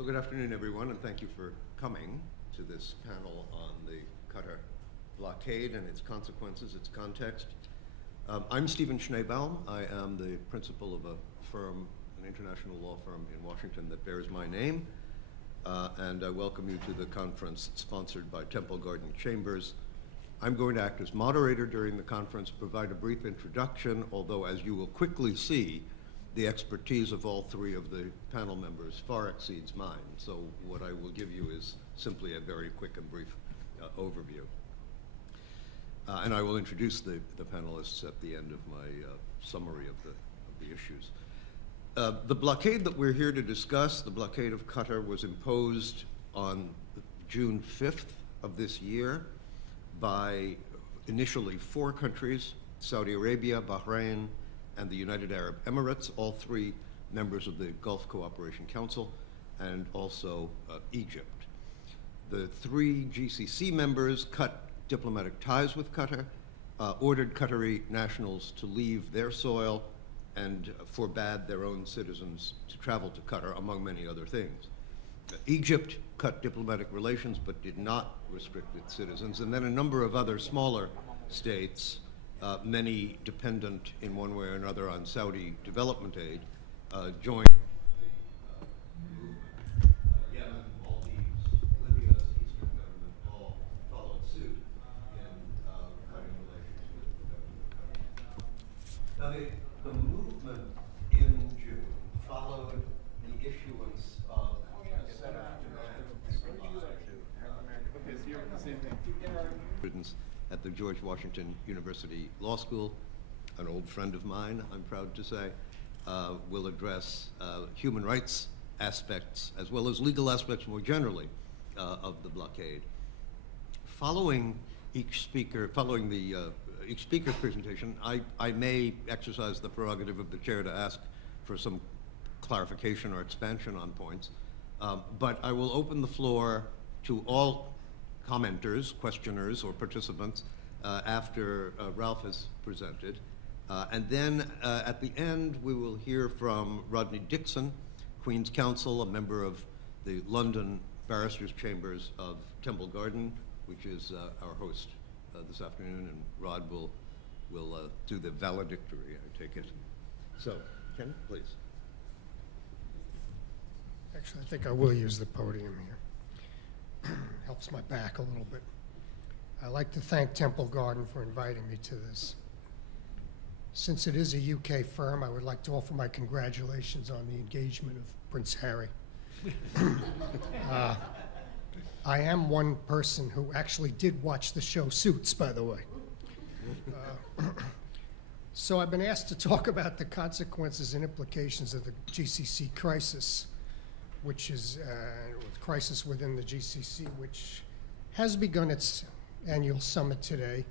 Well, good afternoon, everyone, and thank you for coming to this panel on the Qatar blockade and its consequences, its context. I'm Stephen Schneebaum. I am the principal of a firm, an international law firm in Washington that bears my name, and I welcome you to the conference sponsored by Temple Garden Chambers. I'm going to act as moderator during the conference, provide a brief introduction, although as you will quickly see, the expertise of all three of the panel members far exceeds mine. So what I will give you is simply a very quick and brief overview. And I will introduce the panelists at the end of my summary of the issues. The blockade that we're here to discuss, the blockade of Qatar, was imposed on June 5th of this year by initially 4 countries, Saudi Arabia, Bahrain, and the United Arab Emirates, all 3 members of the Gulf Cooperation Council, and also Egypt. The 3 GCC members cut diplomatic ties with Qatar, ordered Qatari nationals to leave their soil, and forbade their own citizens to travel to Qatar, among many other things. Egypt cut diplomatic relations but did not restrict its citizens, and then a number of other smaller states, many dependent in one way or another on Saudi development aid, joined the movement. Yemen, Maldives, Libya's eastern government all followed suit in cutting relations with the government of Qatar. Now, the movement in June followed the issuance of a set of demands at the George Washington University Law School. An old friend of mine, I'm proud to say, will address human rights aspects as well as legal aspects more generally of the blockade. Following each speaker's presentation, I may exercise the prerogative of the chair to ask for some clarification or expansion on points, but I will open the floor to all commenters, questioners, or participants after Ralph has presented. And then at the end, we will hear from Rodney Dixon, Queen's Counsel, a member of the London Barristers' Chambers of Temple Garden, which is our host this afternoon, and Rod will do the valedictory, I take it. So, Ken, please. Actually, I think I will use the podium here. Helps my back a little bit. I'd like to thank Temple Garden for inviting me to this. Since it is a UK firm, I would like to offer my congratulations on the engagement of Prince Harry. I am one person who actually did watch the show Suits, by the way. So I've been asked to talk about the consequences and implications of the GCC crisis, which is a crisis within the GCC, which has begun its annual summit today.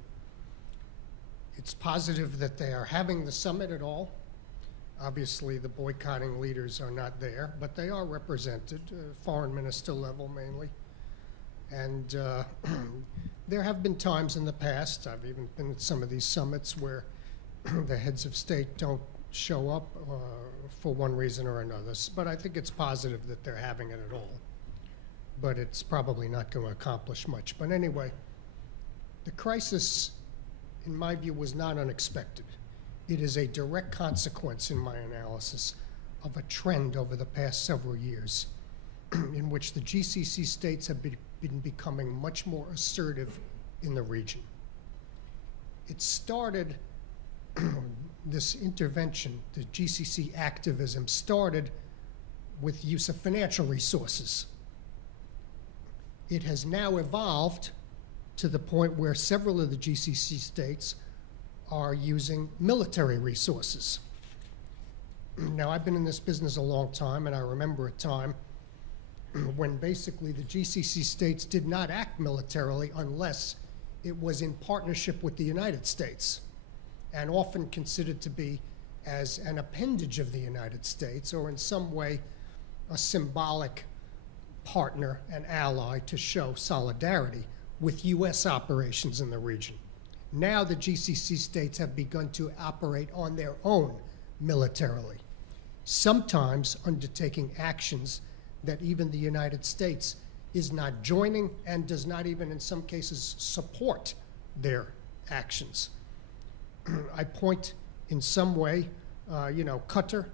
It's positive that they are having the summit at all. Obviously, the boycotting leaders are not there, but they are represented, foreign minister level mainly. And there have been times in the past, I've even been at some of these summits, where the heads of state don't show up for one reason or another. But I think it's positive that they're having it at all. But it's probably not going to accomplish much. But anyway, the crisis, in my view, was not unexpected. It is a direct consequence, in my analysis, of a trend over the past several years in which the GCC states have been becoming much more assertive in the region. It started, this intervention, the GCC activism, started with use of financial resources. It has now evolved to the point where several of the GCC states are using military resources. Now, I've been in this business a long time, and I remember a time when basically the GCC states did not act militarily unless it was in partnership with the United States, and often considered to be as an appendage of the United States, or in some way a symbolic partner and ally to show solidarity with US operations in the region. Now the GCC states have begun to operate on their own militarily, sometimes undertaking actions that even the United States is not joining and does not even, in some cases, support their actions. I point in some way, Qatar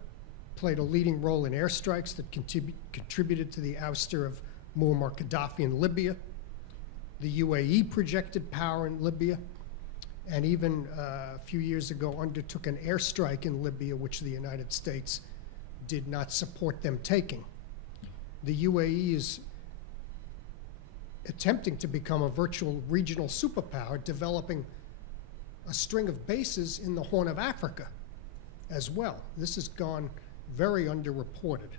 played a leading role in airstrikes that contributed to the ouster of Muammar Gaddafi in Libya. The UAE projected power in Libya, and even a few years ago undertook an airstrike in Libya, which the United States did not support them taking. The UAE is attempting to become a virtual regional superpower, developing a string of bases in the Horn of Africa as well. This has gone very underreported,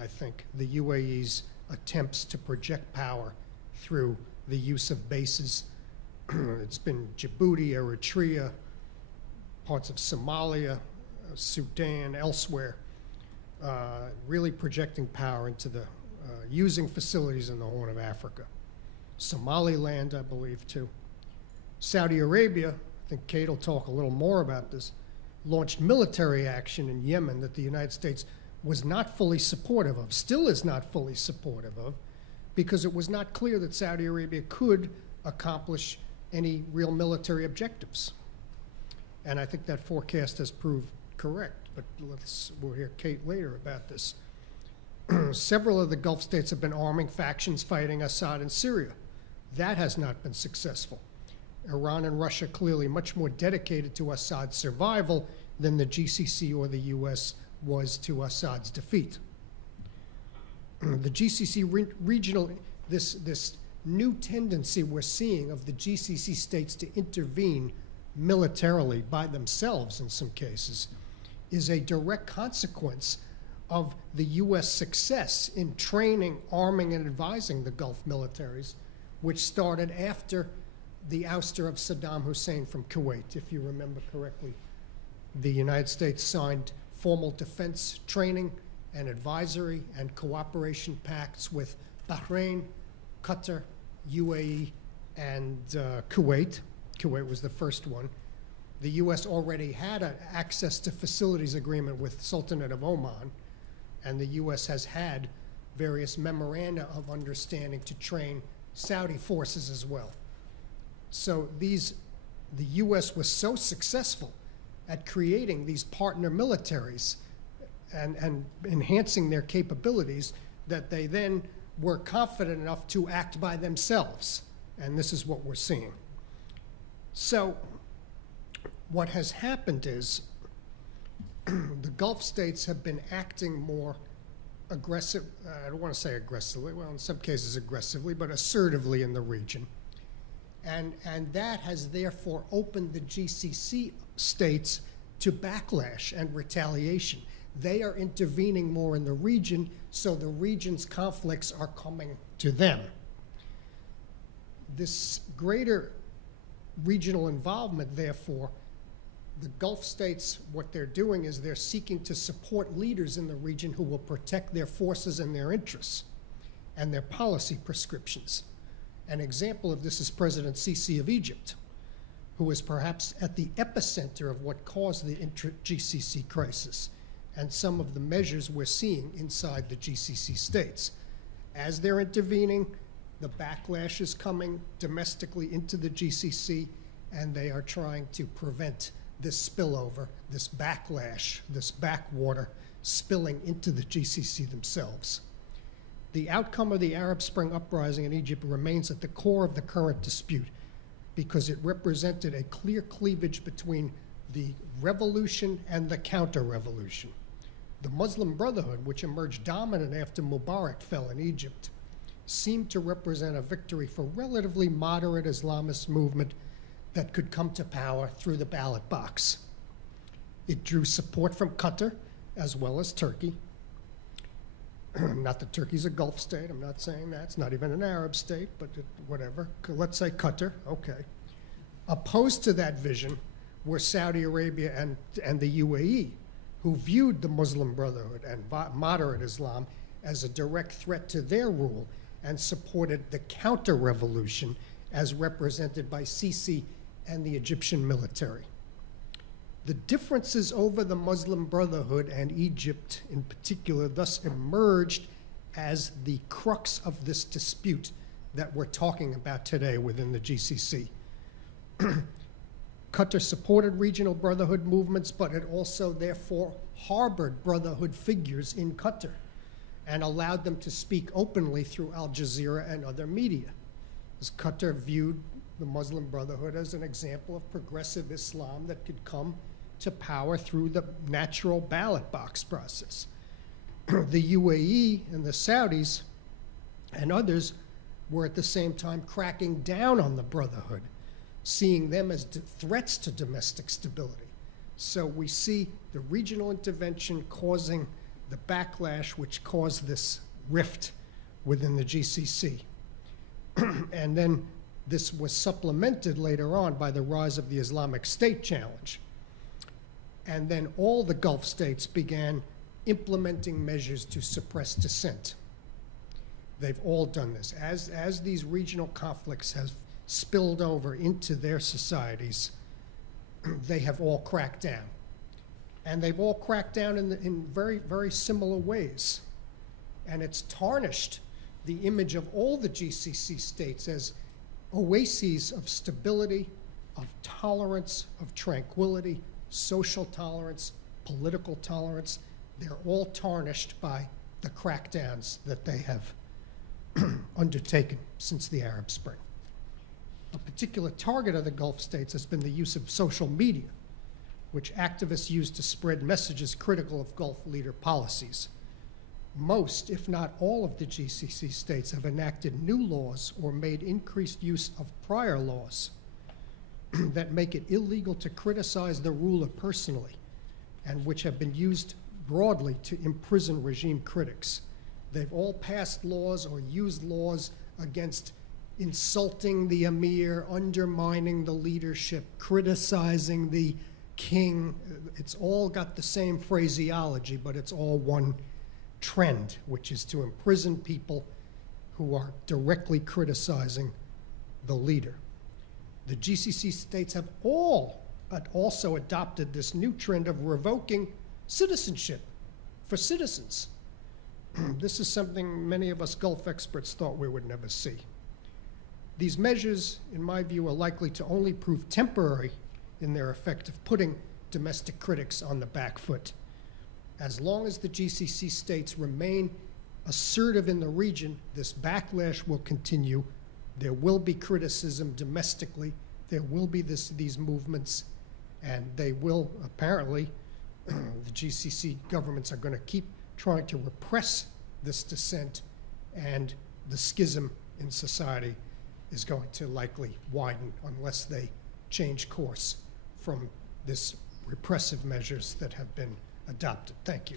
I think, the UAE's attempts to project power through the use of bases. It's been Djibouti, Eritrea, parts of Somalia, Sudan, elsewhere, really projecting power into the, using facilities in the Horn of Africa. Somaliland, I believe, too. Saudi Arabia, I think Kate will talk a little more about this, launched military action in Yemen that the United States was not fully supportive of, still is not fully supportive of, because it was not clear that Saudi Arabia could accomplish any real military objectives. And I think that forecast has proved correct, but we'll hear Kate later about this. Several of the Gulf states have been arming factions fighting Assad in Syria. That has not been successful. Iran and Russia clearly much more dedicated to Assad's survival than the GCC or the US was to Assad's defeat. The GCC regional, this new tendency we're seeing of the GCC states to intervene militarily by themselves in some cases is a direct consequence of the US success in training, arming, and advising the Gulf militaries, which started after the ouster of Saddam Hussein from Kuwait. If you remember correctly, the United States signed formal defense training and advisory and cooperation pacts with Bahrain, Qatar, UAE, and Kuwait. Kuwait was the first one. The US already had an access to facilities agreement with Sultanate of Oman, and the US has had various memoranda of understanding to train Saudi forces as well. So the US was so successful at creating these partner militaries and enhancing their capabilities that they then were confident enough to act by themselves. And this is what we're seeing. So what has happened is the Gulf states have been acting more aggressive, I don't want to say aggressively, well, in some cases aggressively, but assertively in the region. And that has therefore opened the GCC states to backlash and retaliation. They are intervening more in the region, so the region's conflicts are coming to them. This greater regional involvement, therefore, the Gulf states, what they're doing is they're seeking to support leaders in the region who will protect their forces and their interests and their policy prescriptions. An example of this is President Sisi of Egypt, who is perhaps at the epicenter of what caused the GCC crisis and some of the measures we're seeing inside the GCC states. As they're intervening, the backlash is coming domestically into the GCC, and they are trying to prevent this spillover, this backlash, this backwater spilling into the GCC themselves. The outcome of the Arab Spring uprising in Egypt remains at the core of the current dispute because it represented a clear cleavage between the revolution and the counter-revolution. The Muslim Brotherhood, which emerged dominant after Mubarak fell in Egypt, seemed to represent a victory for relatively moderate Islamist movement that could come to power through the ballot box. It drew support from Qatar as well as Turkey. Not that Turkey's a Gulf state, I'm not saying that. It's not even an Arab state, but whatever. Let's say Qatar, okay. Opposed to that vision were Saudi Arabia and the UAE, who viewed the Muslim Brotherhood and moderate Islam as a direct threat to their rule and supported the counter-revolution as represented by Sisi and the Egyptian military. The differences over the Muslim Brotherhood and Egypt in particular thus emerged as the crux of this dispute that we're talking about today within the GCC. Qatar supported regional brotherhood movements, but it also therefore harbored brotherhood figures in Qatar and allowed them to speak openly through Al Jazeera and other media. As Qatar viewed the Muslim Brotherhood as an example of progressive Islam that could come to power through the natural ballot box process. The UAE and the Saudis and others were at the same time cracking down on the Brotherhood, seeing them as threats to domestic stability. So we see the regional intervention causing the backlash which caused this rift within the GCC. And then this was supplemented later on by the rise of the Islamic State challenge. And then all the Gulf states began implementing measures to suppress dissent. They've all done this. As these regional conflicts have spilled over into their societies, they have all cracked down. And they've all cracked down in very, very similar ways. And it's tarnished the image of all the GCC states as oases of stability, of tolerance, of tranquility, social tolerance, political tolerance. They're all tarnished by the crackdowns that they have undertaken since the Arab Spring. A particular target of the Gulf states has been the use of social media, which activists use to spread messages critical of Gulf leader policies. Most, if not all, of the GCC states have enacted new laws or made increased use of prior laws that make it illegal to criticize the ruler personally, and which have been used broadly to imprison regime critics. They've all passed laws or used laws against insulting the emir, undermining the leadership, criticizing the king. It's all got the same phraseology, but it's all one trend, which is to imprison people who are directly criticizing the leader. The GCC states have all also adopted this new trend of revoking citizenship for citizens. This is something many of us Gulf experts thought we would never see. These measures, in my view, are likely to only prove temporary in their effect of putting domestic critics on the back foot. As long as the GCC states remain assertive in the region, this backlash will continue. There will be criticism domestically. There will be these movements, and they will apparently, the GCC governments are going to keep trying to repress this dissent, and the schism in society is going to likely widen unless they change course from this repressive measures that have been adopted. Thank you.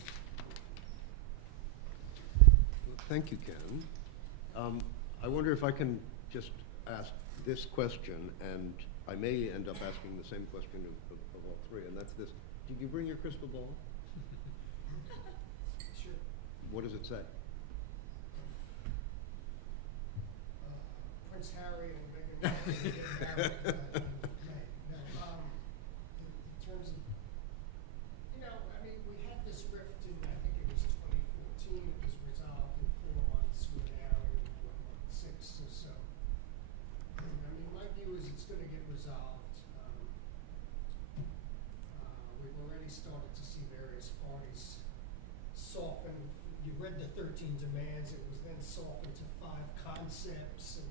Thank you, Ken. I wonder if I can just ask this question, and I may end up asking the same question of all three, and that's this. Did you bring your crystal ball? Sure. What does it say? Prince Harry and Meghan Markle get married in May. No, in terms of, I mean, we had this rift in, I think it was 2014. It was resolved in 4 months. We're now in, what, 6 or so. I mean, my view is it's going to get resolved. We've already started to see various parties soften. You read the 13 demands. It was then softened to 5 concepts. And,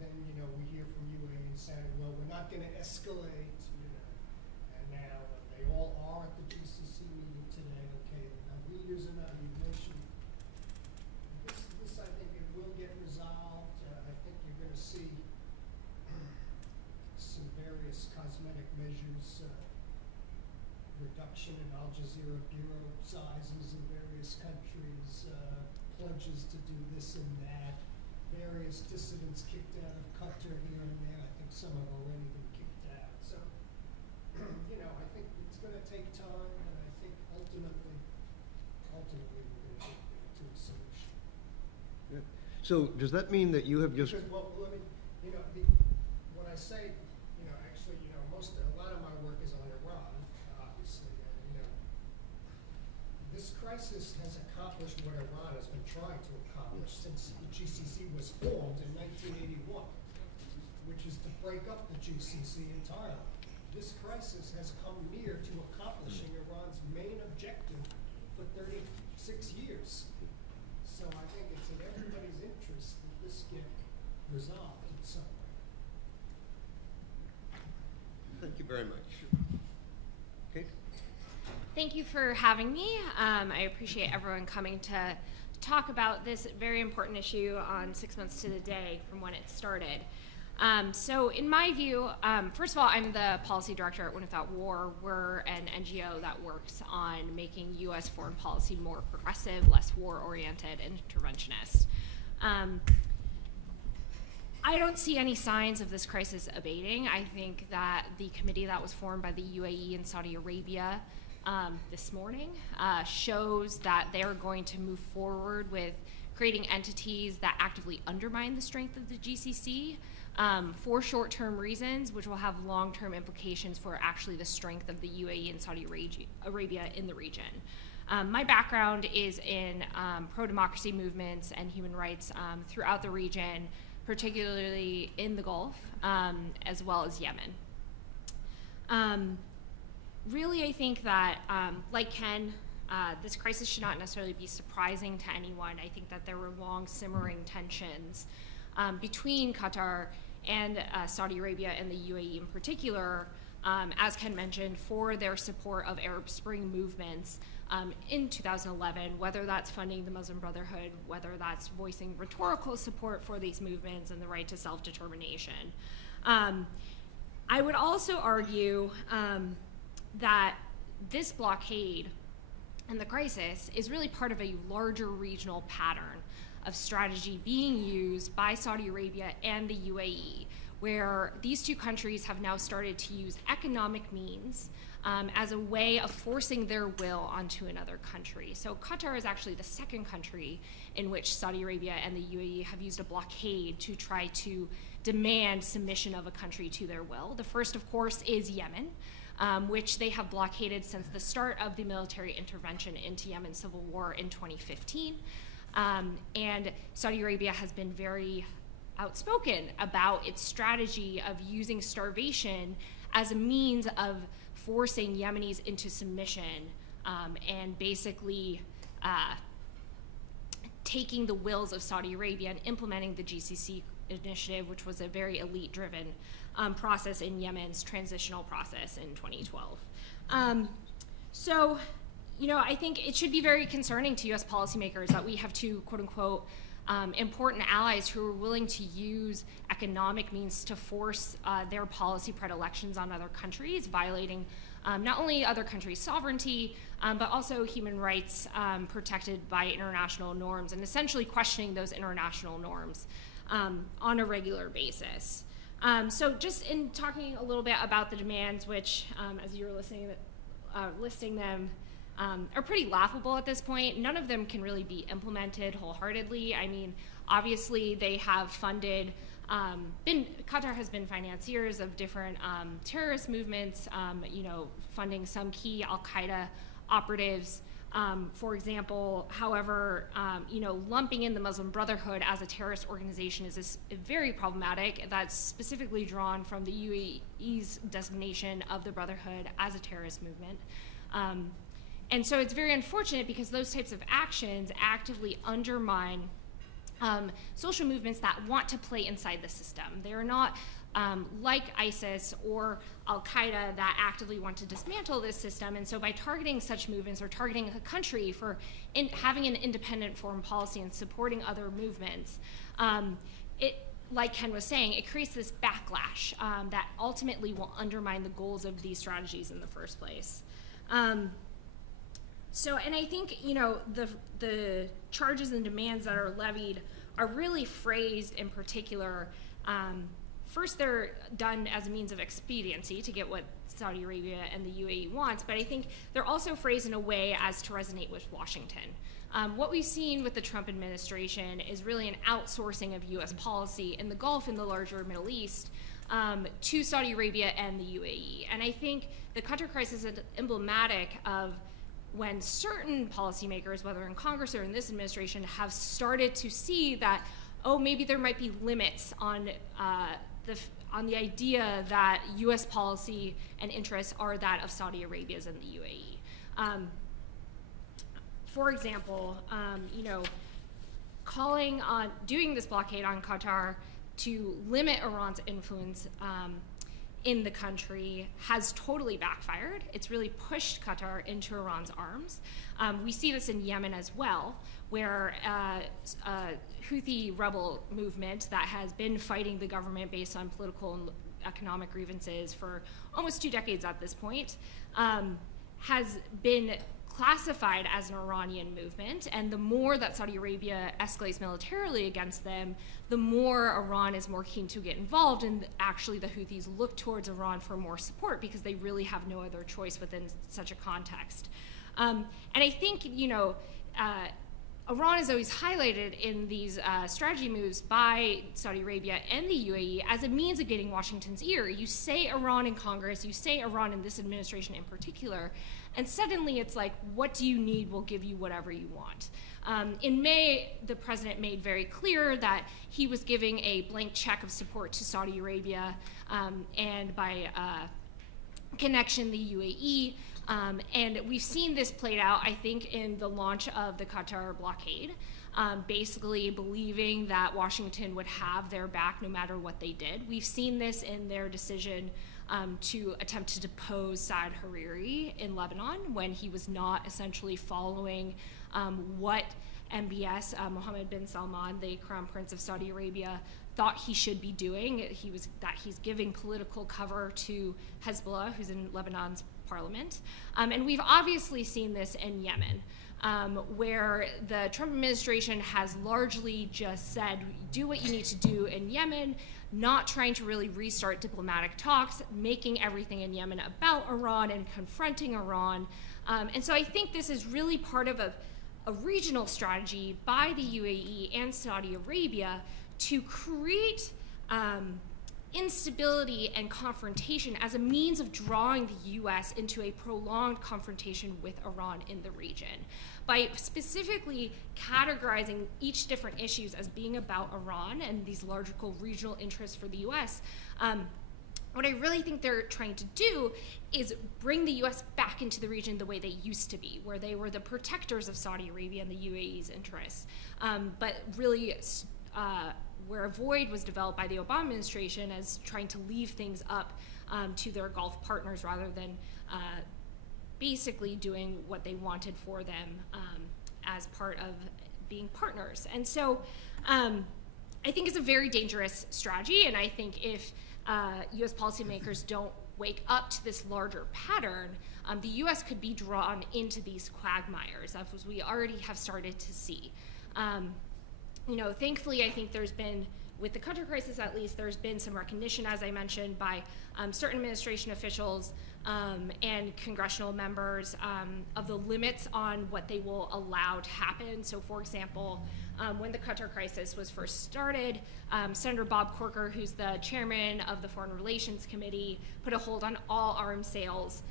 then, we hear from UAE saying, well, we're not going to escalate, And now they all are at the GCC meeting today. Okay, now leaders are not nation. This, I think, it will get resolved. I think you're going to see some various cosmetic measures, reduction in Al Jazeera bureau sizes in various countries, pledges to do this and that, various dissidents kicked out of Qatar here and there. I think some have already been kicked out. So, I think it's going to take time, and I think ultimately we're going to get to a solution. Yeah. So does that mean that you have just... Because, well, let me, when I say, actually, a lot of my work is on Iran, obviously. This crisis has accomplished what Iran has been trying to accomplish since the GCC was formed in 1981, which is to break up the GCC entirely. This crisis has come near to accomplishing Iran's main objective for 36 years. So I think it's in everybody's interest that this get resolved in some way. Thank you very much. Kate? Thank you for having me. I appreciate everyone coming to talk about this very important issue on 6 months to the day from when it started. So in my view, first of all, I'm the policy director at Win Without War. We're an NGO that works on making U.S. foreign policy more progressive, less war-oriented, and interventionist. I don't see any signs of this crisis abating. I think that the committee that was formed by the UAE and Saudi Arabia this morning shows that they're going to move forward with creating entities that actively undermine the strength of the GCC for short-term reasons, which will have long-term implications for actually the strength of the UAE and Saudi Arabia in the region. My background is in pro-democracy movements and human rights throughout the region, particularly in the Gulf, as well as Yemen. Really, I think that, like Ken, this crisis should not necessarily be surprising to anyone. I think that there were long simmering tensions between Qatar and Saudi Arabia and the UAE in particular, as Ken mentioned, for their support of Arab Spring movements in 2011, whether that's funding the Muslim Brotherhood, whether that's voicing rhetorical support for these movements and the right to self-determination. I would also argue that this blockade and the crisis is really part of a larger regional pattern of strategy being used by Saudi Arabia and the UAE, where these two countries have now started to use economic means as a way of forcing their will onto another country. So Qatar is actually the second country in which Saudi Arabia and the UAE have used a blockade to try to demand submission of a country to their will. The first, of course, is Yemen, which they have blockaded since the start of the military intervention into Yemen's civil war in 2015. And Saudi Arabia has been very outspoken about its strategy of using starvation as a means of forcing Yemenis into submission and basically taking the wills of Saudi Arabia and implementing the GCC initiative, which was a very elite-driven process in Yemen's transitional process in 2012. So, you know, I think it should be very concerning to U.S. policymakers that we have two, quote-unquote, important allies who are willing to use economic means to force their policy predilections on other countries, violating not only other countries' sovereignty, but also human rights protected by international norms, and essentially questioning those international norms on a regular basis. So just in talking a little bit about the demands, which, as you were listing them, are pretty laughable at this point. None of them can really be implemented wholeheartedly. I mean, obviously they have funded, Qatar has been financiers of different terrorist movements, you know, funding some key Al-Qaeda operatives. For example, however, you know, lumping in the Muslim Brotherhood as a terrorist organization is very problematic. That's specifically drawn from the UAE's designation of the Brotherhood as a terrorist movement. And so it's very unfortunate because those types of actions actively undermine social movements that want to play inside the system. They're not like ISIS or Al-Qaeda that actively want to dismantle this system. And so by targeting such movements or targeting a country for having an independent foreign policy and supporting other movements, like Ken was saying, it creates this backlash that ultimately will undermine the goals of these strategies in the first place. So, and I think, you know, the charges and demands that are levied are really phrased in particular. First, they're done as a means of expediency to get what Saudi Arabia and the UAE wants, but I think they're also phrased in a way as to resonate with Washington. What we've seen with the Trump administration is really an outsourcing of U.S. policy in the Gulf and the larger Middle East to Saudi Arabia and the UAE. And I think the Qatar crisis is emblematic of when certain policymakers, whether in Congress or in this administration, have started to see that, oh, maybe there might be limits on the idea that U.S. policy and interests are that of Saudi Arabia's and the UAE. For example, calling on doing this blockade on Qatar to limit Iran's influence in the country has totally backfired. It's really pushed Qatar into Iran's arms. We see this in Yemen as well, where a Houthi rebel movement that has been fighting the government based on political and economic grievances for almost 2 decades at this point, has been classified as an Iranian movement, and the more that Saudi Arabia escalates militarily against them, the more Iran is more keen to get involved, and actually the Houthis look towards Iran for more support because they really have no other choice within such a context. And I think, Iran is always highlighted in these strategy moves by Saudi Arabia and the UAE as a means of getting Washington's ear. You say Iran in Congress, you say Iran in this administration in particular, and suddenly it's like, what do you need? We'll give you whatever you want. In May, the president made very clear that he was giving a blank check of support to Saudi Arabia and by connection, the UAE. And we've seen this played out, I think, in the launch of the Qatar blockade, basically believing that Washington would have their back no matter what they did. We've seen this in their decision to attempt to depose Saad Hariri in Lebanon when he was not essentially following what MBS, Mohammed bin Salman, the Crown Prince of Saudi Arabia, thought he should be doing. He's giving political cover to Hezbollah, who's in Lebanon's parliament. And we've obviously seen this in Yemen, where the Trump administration has largely just said, do what you need to do in Yemen, not trying to really restart diplomatic talks, making everything in Yemen about Iran and confronting Iran. And so I think this is really part of a regional strategy by the UAE and Saudi Arabia to create instability and confrontation as a means of drawing the U.S. into a prolonged confrontation with Iran in the region. By specifically categorizing each different issues as being about Iran and these larger regional interests for the U.S., what I really think they're trying to do is bring the U.S. back into the region the way they used to be, where they were the protectors of Saudi Arabia and the UAE's interests, but really where a void was developed by the Obama administration as trying to leave things up to their Gulf partners rather than basically doing what they wanted for them as part of being partners. And so I think it's a very dangerous strategy, and I think if U.S. policymakers don't wake up to this larger pattern, the U.S. could be drawn into these quagmires, as we already have started to see. Thankfully, I think there's been, with the Qatar crisis at least, there's been some recognition, as I mentioned, by certain administration officials and congressional members of the limits on what they will allow to happen. So, for example, when the Qatar crisis was first started, Senator Bob Corker, who's the chairman of the Foreign Relations Committee, put a hold on all arms sales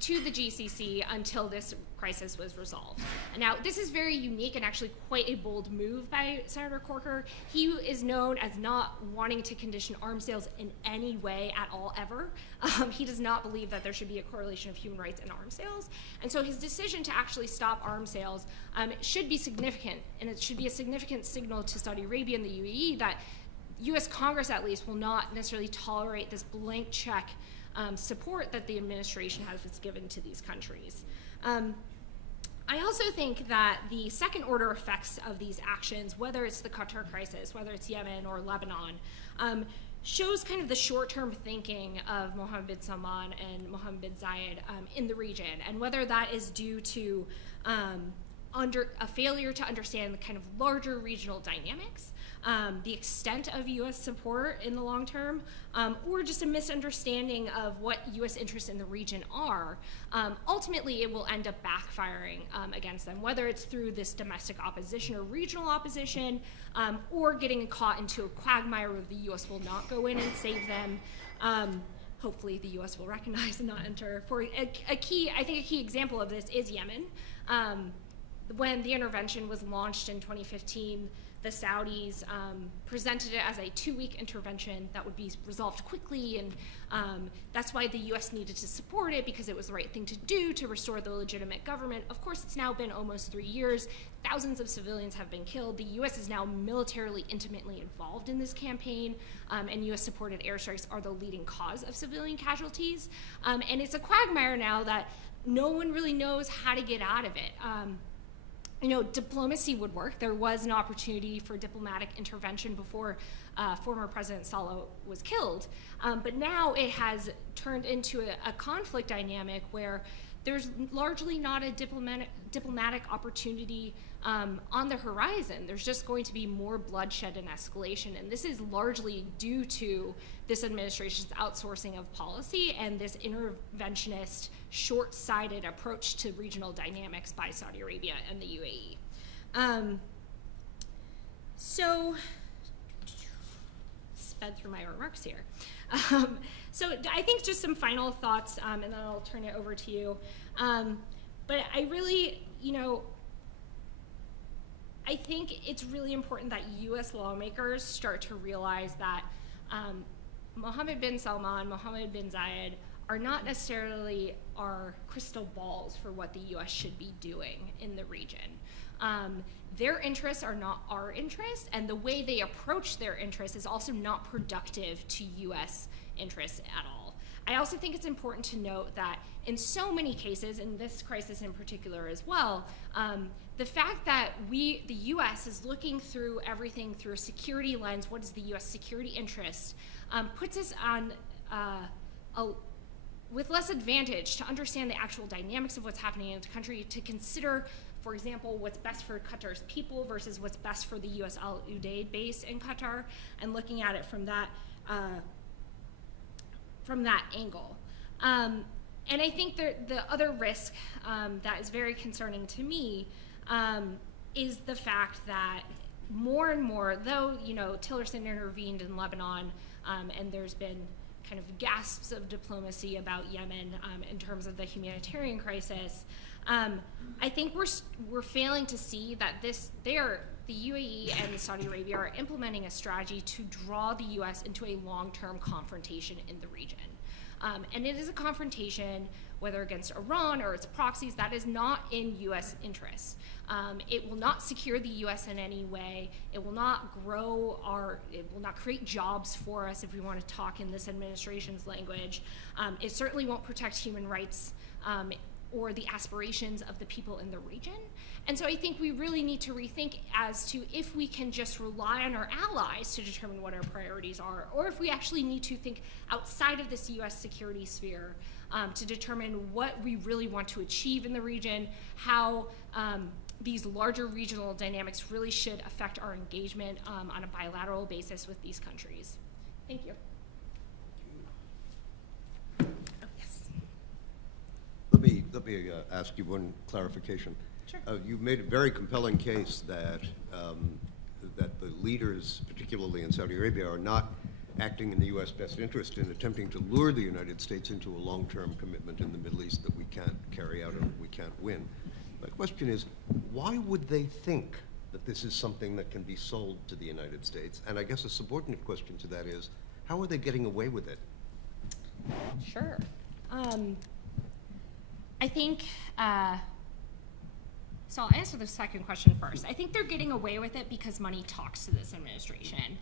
to the GCC until this crisis was resolved. And now, this is very unique and actually quite a bold move by Senator Corker. He is known as not wanting to condition arms sales in any way at all, ever. He does not believe that there should be a correlation of human rights and arms sales. And so his decision to actually stop arms sales should be significant, and it should be a significant signal to Saudi Arabia and the UAE that U.S. Congress, at least, will not necessarily tolerate this blank check support that the administration has given to these countries. I also think that the second order effects of these actions, whether it's the Qatar crisis, whether it's Yemen or Lebanon, shows kind of the short-term thinking of Mohammed bin Salman and Mohammed bin Zayed in the region, and whether that is due to a failure to understand the kind of larger regional dynamics, the extent of U.S. support in the long term, or just a misunderstanding of what U.S. interests in the region are. Ultimately, it will end up backfiring against them, whether it's through this domestic opposition or regional opposition, or getting caught into a quagmire where the U.S. will not go in and save them. hopefully the U.S. will recognize and not enter. For a key example of this is Yemen. When the intervention was launched in 2015, the Saudis presented it as a 2-week intervention that would be resolved quickly, and that's why the U.S. needed to support it, because it was the right thing to do to restore the legitimate government. Of course, it's now been almost 3 years. Thousands of civilians have been killed. The U.S. is now militarily intimately involved in this campaign, and U.S.-supported airstrikes are the leading cause of civilian casualties. And it's a quagmire now that no one really knows how to get out of it. You know, diplomacy would work. There was an opportunity for diplomatic intervention before former President Saleh was killed. But now it has turned into a conflict dynamic where there's largely not a diplomatic opportunity on the horizon. There's just going to be more bloodshed and escalation. And this is largely due to this administration's outsourcing of policy and this interventionist, short-sighted approach to regional dynamics by Saudi Arabia and the UAE. So, sped through my remarks here. So I think just some final thoughts, and then I'll turn it over to you. But I really, you know, I think it's really important that U.S. lawmakers start to realize that Mohammed bin Salman, Mohammed bin Zayed are not necessarily our crystal balls for what the U.S. should be doing in the region. Their interests are not our interests, and the way they approach their interests is also not productive to U.S. interests at all. I also think it's important to note that in so many cases, in this crisis in particular as well, the fact that the U.S. is looking through everything through a security lens, what is the U.S. security interest, puts us on with less advantage to understand the actual dynamics of what's happening in the country, to consider, for example, what's best for Qatar's people versus what's best for the U.S. Al Udeid base in Qatar, and looking at it from that angle. And I think the other risk that is very concerning to me is the fact that more and more, though, you know, Tillerson intervened in Lebanon, and there's been kind of gasps of diplomacy about Yemen in terms of the humanitarian crisis, I think we're failing to see that the UAE and Saudi Arabia are implementing a strategy to draw the U.S. into a long-term confrontation in the region. And it is a confrontation, whether against Iran or its proxies, that is not in U.S. interests. It will not secure the U.S. in any way. It will not it will not create jobs for us, if we want to talk in this administration's language. It certainly won't protect human rights or the aspirations of the people in the region. And so I think we really need to rethink as to if we can just rely on our allies to determine what our priorities are, or if we actually need to think outside of this U.S. security sphere to determine what we really want to achieve in the region, how these larger regional dynamics really should affect our engagement on a bilateral basis with these countries. Thank you. Oh, yes. Let me ask you one clarification. Sure. You made a very compelling case that that the leaders, particularly in Saudi Arabia, are not acting in the U.S. best interest in attempting to lure the United States into a long-term commitment in the Middle East that we can't carry out and we can't win. My question is, why would they think that this is something that can be sold to the United States? And I guess a subordinate question to that is, how are they getting away with it? Sure. I think, so I'll answer the second question first. I think they're getting away with it because money talks to this administration.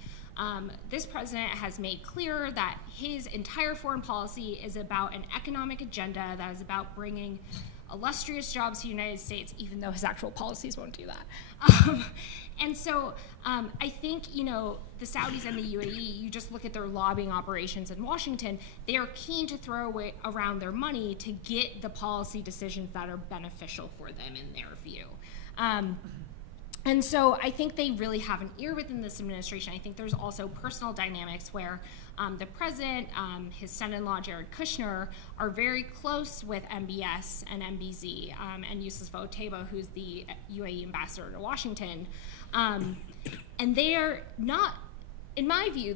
This president has made clear that his entire foreign policy is about an economic agenda that is about bringing illustrious jobs to the United States, even though his actual policies won't do that. And so I think, you know, the Saudis and the UAE, you just look at their lobbying operations in Washington, they are keen to throw around their money to get the policy decisions that are beneficial for them in their view. And so I think they really have an ear within this administration. I think there's also personal dynamics where the president, his son-in-law Jared Kushner, are very close with MBS and MBZ, and Yusuf Otaiba, who's the UAE ambassador to Washington. And they are not, in my view,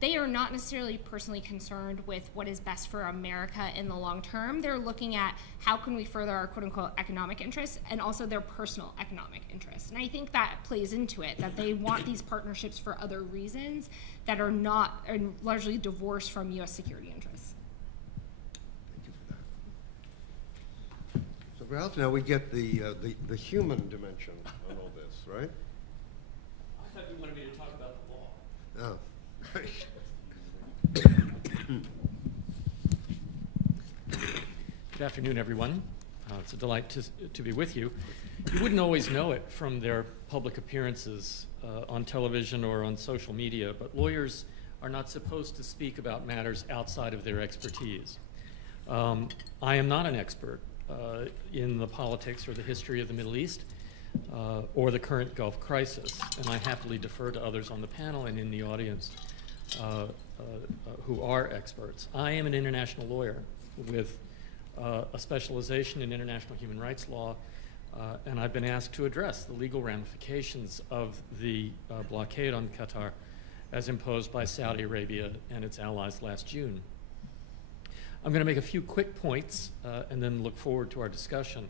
they are not necessarily personally concerned with what is best for America in the long term. They're looking at how can we further our quote-unquote economic interests and also their personal economic interests. And I think that plays into it, that they want these partnerships for other reasons that are largely divorced from U.S. security interests. Thank you for that. So Ralph, now we get the human dimension on all this, right? I thought you wanted me to talk about the law. Oh. Good afternoon, everyone. It's a delight to be with you. You wouldn't always know it from their public appearances on television or on social media, but lawyers are not supposed to speak about matters outside of their expertise. I am not an expert in the politics or the history of the Middle East or the current Gulf crisis, and I happily defer to others on the panel and in the audience who are experts. I am an international lawyer with a specialization in international human rights law, and I've been asked to address the legal ramifications of the blockade on Qatar as imposed by Saudi Arabia and its allies last June. I'm going to make a few quick points and then look forward to our discussion.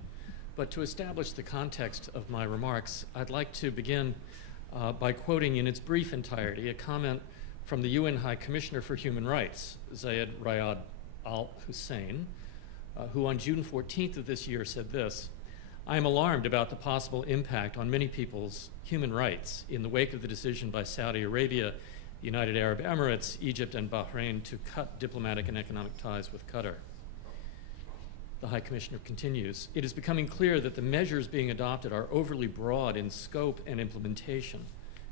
But to establish the context of my remarks, I'd like to begin by quoting in its brief entirety a comment from the UN High Commissioner for Human Rights, Zayed Riyad Al Hussein, who on June 14th of this year said this: "I am alarmed about the possible impact on many people's human rights in the wake of the decision by Saudi Arabia, the United Arab Emirates, Egypt, and Bahrain to cut diplomatic and economic ties with Qatar." The High Commissioner continues, "It is becoming clear that the measures being adopted are overly broad in scope and implementation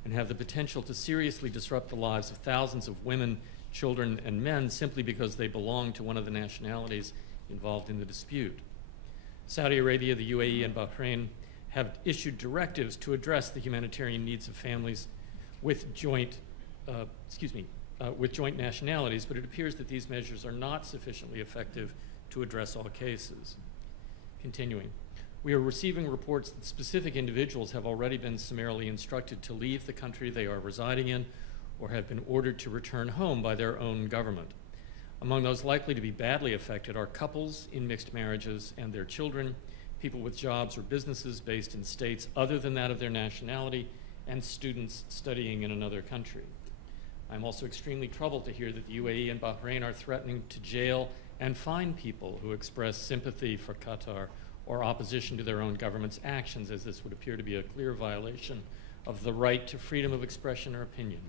and have the potential to seriously disrupt the lives of thousands of women, children, and men simply because they belong to one of the nationalities involved in the dispute. Saudi Arabia, the UAE, and Bahrain have issued directives to address the humanitarian needs of families with joint nationalities, but it appears that these measures are not sufficiently effective to address all cases." Continuing, "We are receiving reports that specific individuals have already been summarily instructed to leave the country they are residing in or have been ordered to return home by their own government. Among those likely to be badly affected are couples in mixed marriages and their children, people with jobs or businesses based in states other than that of their nationality, and students studying in another country. I'm also extremely troubled to hear that the UAE and Bahrain are threatening to jail and fine people who express sympathy for Qatar or opposition to their own government's actions, as this would appear to be a clear violation of the right to freedom of expression or opinion."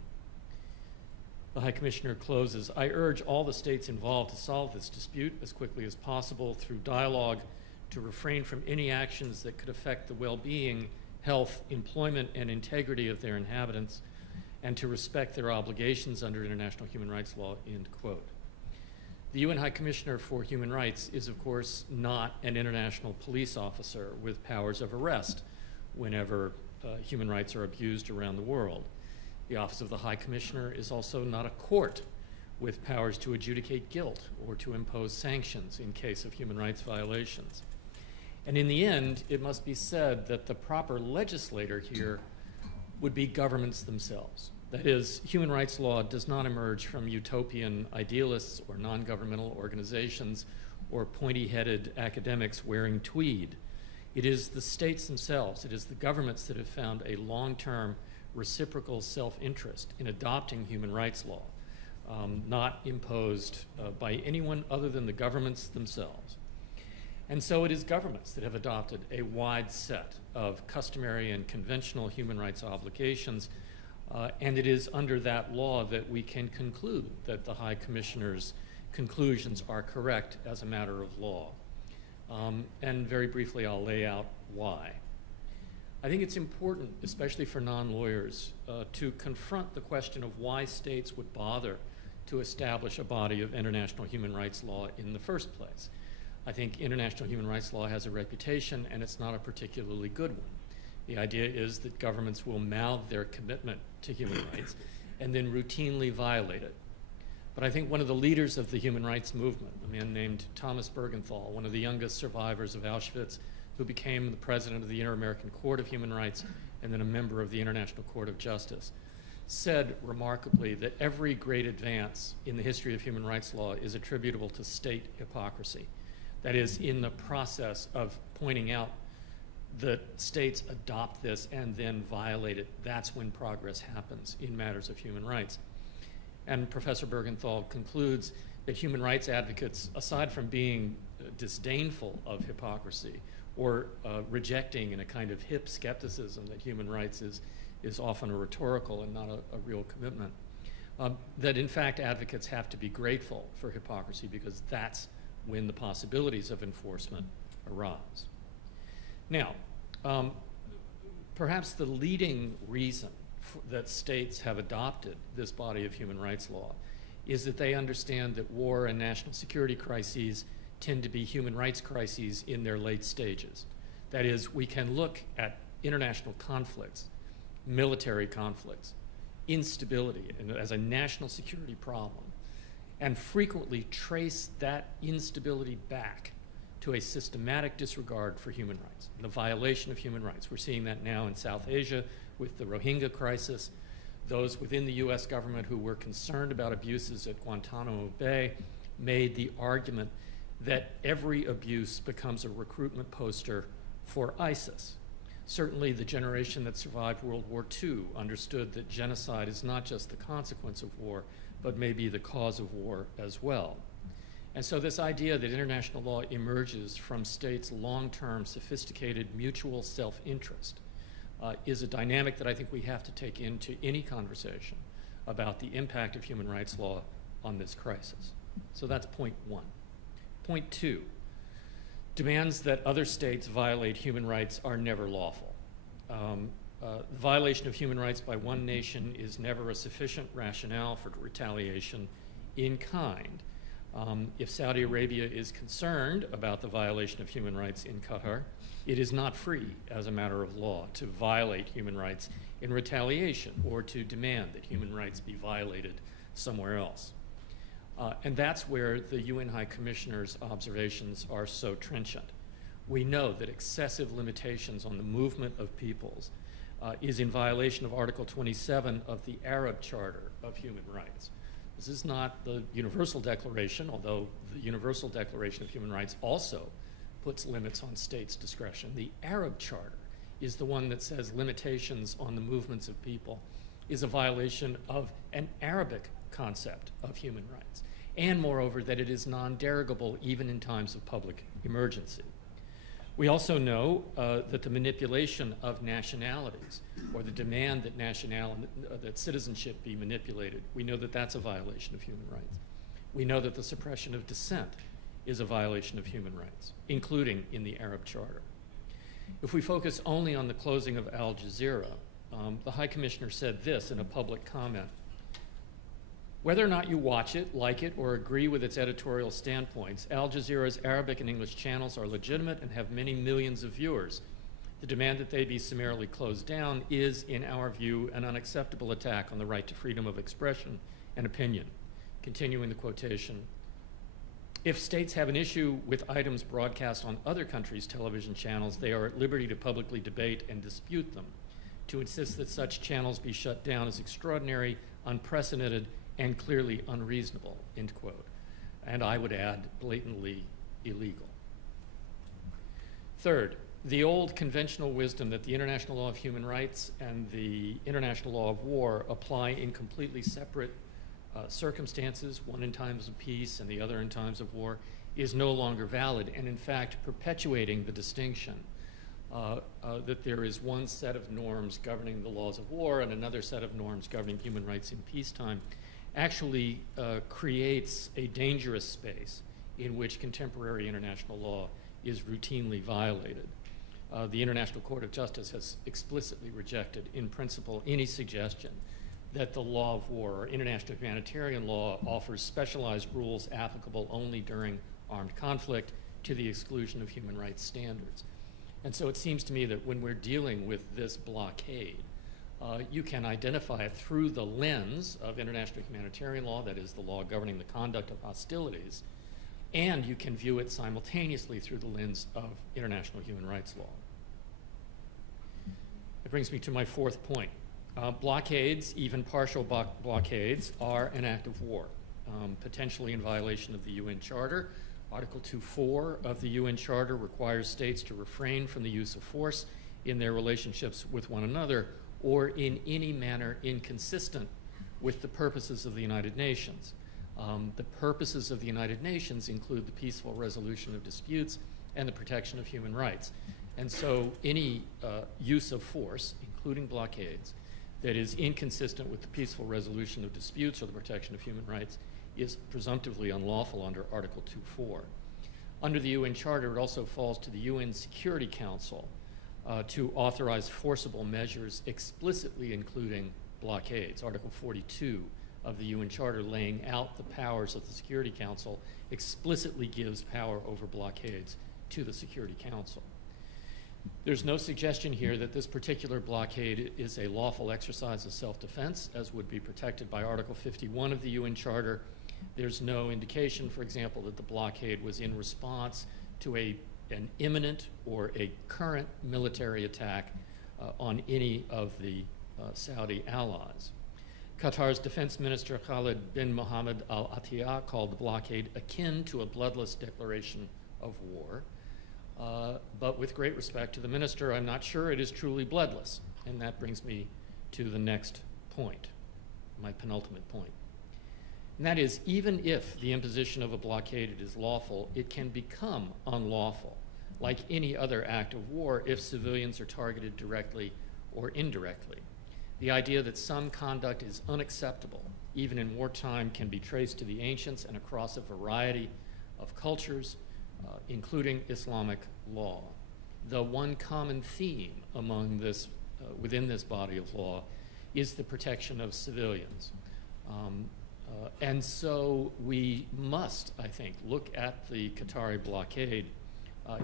The High Commissioner closes, "I urge all the states involved to solve this dispute as quickly as possible through dialogue, to refrain from any actions that could affect the well-being, health, employment, and integrity of their inhabitants, and to respect their obligations under international human rights law," end quote. The UN High Commissioner for Human Rights is, of course, not an international police officer with powers of arrest whenever human rights are abused around the world. The Office of the High Commissioner is also not a court with powers to adjudicate guilt or to impose sanctions in case of human rights violations. And in the end, it must be said that the proper legislator here would be governments themselves. That is, human rights law does not emerge from utopian idealists or non-governmental organizations or pointy-headed academics wearing tweed. It is the states themselves, it is the governments that have found a long-term reciprocal self-interest in adopting human rights law, not imposed by anyone other than the governments themselves. And so it is governments that have adopted a wide set of customary and conventional human rights obligations, and it is under that law that we can conclude that the High Commissioner's conclusions are correct as a matter of law. And very briefly, I'll lay out why. I think it's important, especially for non-lawyers, to confront the question of why states would bother to establish a body of international human rights law in the first place. I think international human rights law has a reputation, and it's not a particularly good one. The idea is that governments will mouth their commitment to human rights and then routinely violate it. But I think one of the leaders of the human rights movement, a man named Thomas Bergenthal, one of the youngest survivors of Auschwitz, who became the president of the Inter-American Court of Human Rights and then a member of the International Court of Justice, said remarkably that every great advance in the history of human rights law is attributable to state hypocrisy. That is, in the process of pointing out that states adopt this and then violate it, that's when progress happens in matters of human rights. And Professor Bergenthal concludes that human rights advocates, aside from being disdainful of hypocrisy or rejecting in a kind of hip skepticism that human rights is often a rhetorical and not a real commitment, that in fact advocates have to be grateful for hypocrisy because that's when the possibilities of enforcement arise. Now, perhaps the leading reason that states have adopted this body of human rights law is that they understand that war and national security crises tend to be human rights crises in their late stages. That is, we can look at international conflicts, military conflicts, instability as a national security problem, and frequently trace that instability back to a systematic disregard for human rights, the violation of human rights. We're seeing that now in South Asia with the Rohingya crisis. Those within the US government who were concerned about abuses at Guantanamo Bay made the argument that every abuse becomes a recruitment poster for ISIS. Certainly the generation that survived World War II understood that genocide is not just the consequence of war, but may be the cause of war as well. And so this idea that international law emerges from states' long-term, sophisticated, mutual self-interest is a dynamic that I think we have to take into any conversation about the impact of human rights law on this crisis. So that's point one. Point two, demands that other states violate human rights are never lawful. The violation of human rights by one nation is never a sufficient rationale for retaliation in kind. If Saudi Arabia is concerned about the violation of human rights in Qatar, it is not free as a matter of law to violate human rights in retaliation or to demand that human rights be violated somewhere else. And that's where the UN High Commissioner's observations are so trenchant. We know that excessive limitations on the movement of peoples is in violation of Article 27 of the Arab Charter of Human Rights. This is not the Universal Declaration, although the Universal Declaration of Human Rights also puts limits on states' discretion. The Arab Charter is the one that says limitations on the movements of people is a violation of an Arabic concept of human rights, and moreover that it is non-derogable even in times of public emergency. We also know that the manipulation of nationalities, or the demand that that citizenship be manipulated, we know that that's a violation of human rights. We know that the suppression of dissent is a violation of human rights, including in the Arab Charter. If we focus only on the closing of Al Jazeera, the High Commissioner said this in a public comment: whether or not you watch it, like it, or agree with its editorial standpoints, Al Jazeera's Arabic and English channels are legitimate and have many millions of viewers. The demand that they be summarily closed down is, in our view, an unacceptable attack on the right to freedom of expression and opinion. Continuing the quotation, if states have an issue with items broadcast on other countries' television channels, they are at liberty to publicly debate and dispute them. To insist that such channels be shut down is extraordinary, unprecedented, and clearly unreasonable, end quote. And I would add, blatantly illegal. Third, the old conventional wisdom that the international law of human rights and the international law of war apply in completely separate circumstances, one in times of peace and the other in times of war, is no longer valid, and in fact perpetuating the distinction that there is one set of norms governing the laws of war and another set of norms governing human rights in peacetime actually creates a dangerous space in which contemporary international law is routinely violated. The International Court of Justice has explicitly rejected, in principle, any suggestion that the law of war or international humanitarian law offers specialized rules applicable only during armed conflict to the exclusion of human rights standards. And so it seems to me that when we're dealing with this blockade, you can identify it through the lens of international humanitarian law, that is the law governing the conduct of hostilities, and you can view it simultaneously through the lens of international human rights law. It brings me to my fourth point. Blockades, even partial blockades, are an act of war, potentially in violation of the UN Charter. Article 2.4 of the UN Charter requires states to refrain from the use of force in their relationships with one another or in any manner inconsistent with the purposes of the United Nations. The purposes of the United Nations include the peaceful resolution of disputes and the protection of human rights. And so any use of force, including blockades, that is inconsistent with the peaceful resolution of disputes or the protection of human rights is presumptively unlawful under Article 2.4. Under the UN Charter, it also falls to the UN Security Council to authorize forcible measures explicitly including blockades. Article 42 of the UN Charter, laying out the powers of the Security Council, explicitly gives power over blockades to the Security Council. There's no suggestion here that this particular blockade is a lawful exercise of self-defense, as would be protected by Article 51 of the UN Charter. There's no indication, for example, that the blockade was in response to an imminent or a current military attack on any of the Saudi allies. Qatar's defense minister Khalid bin Mohammed Al Attiyah called the blockade akin to a bloodless declaration of war. But with great respect to the minister, I'm not sure it is truly bloodless. And that brings me to the next point, my penultimate point. And that is, even if the imposition of a blockade is lawful, it can become unlawful, like any other act of war, if civilians are targeted directly or indirectly. The idea that some conduct is unacceptable, even in wartime, can be traced to the ancients and across a variety of cultures, including Islamic law. The one common theme among this, within this body of law is the protection of civilians. And so we must, I think, look at the Qatari blockade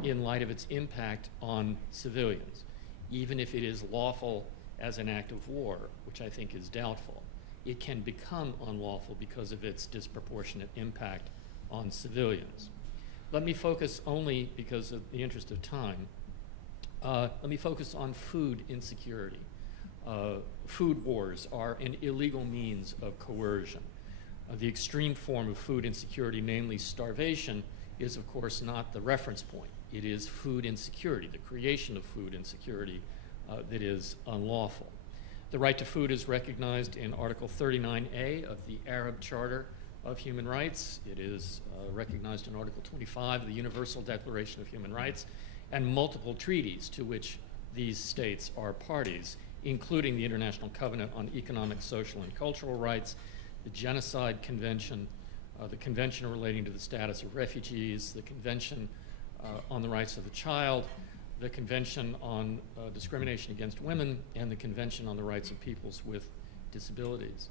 in light of its impact on civilians, even if it is lawful as an act of war, which I think is doubtful. It can become unlawful because of its disproportionate impact on civilians. Let me focus only, because of the interest of time, let me focus on food insecurity. Food wars are an illegal means of coercion. The extreme form of food insecurity, namely starvation, is of course not the reference point. It is food insecurity, the creation of food insecurity, that is unlawful. The right to food is recognized in Article 39A of the Arab Charter of Human Rights. It is recognized in Article 25 of the Universal Declaration of Human Rights, and multiple treaties to which these states are parties, including the International Covenant on Economic, Social, and Cultural Rights, the Genocide Convention, the Convention relating to the status of refugees, the Convention on the Rights of the Child, the Convention on Discrimination Against Women, and the Convention on the Rights of Peoples with Disabilities.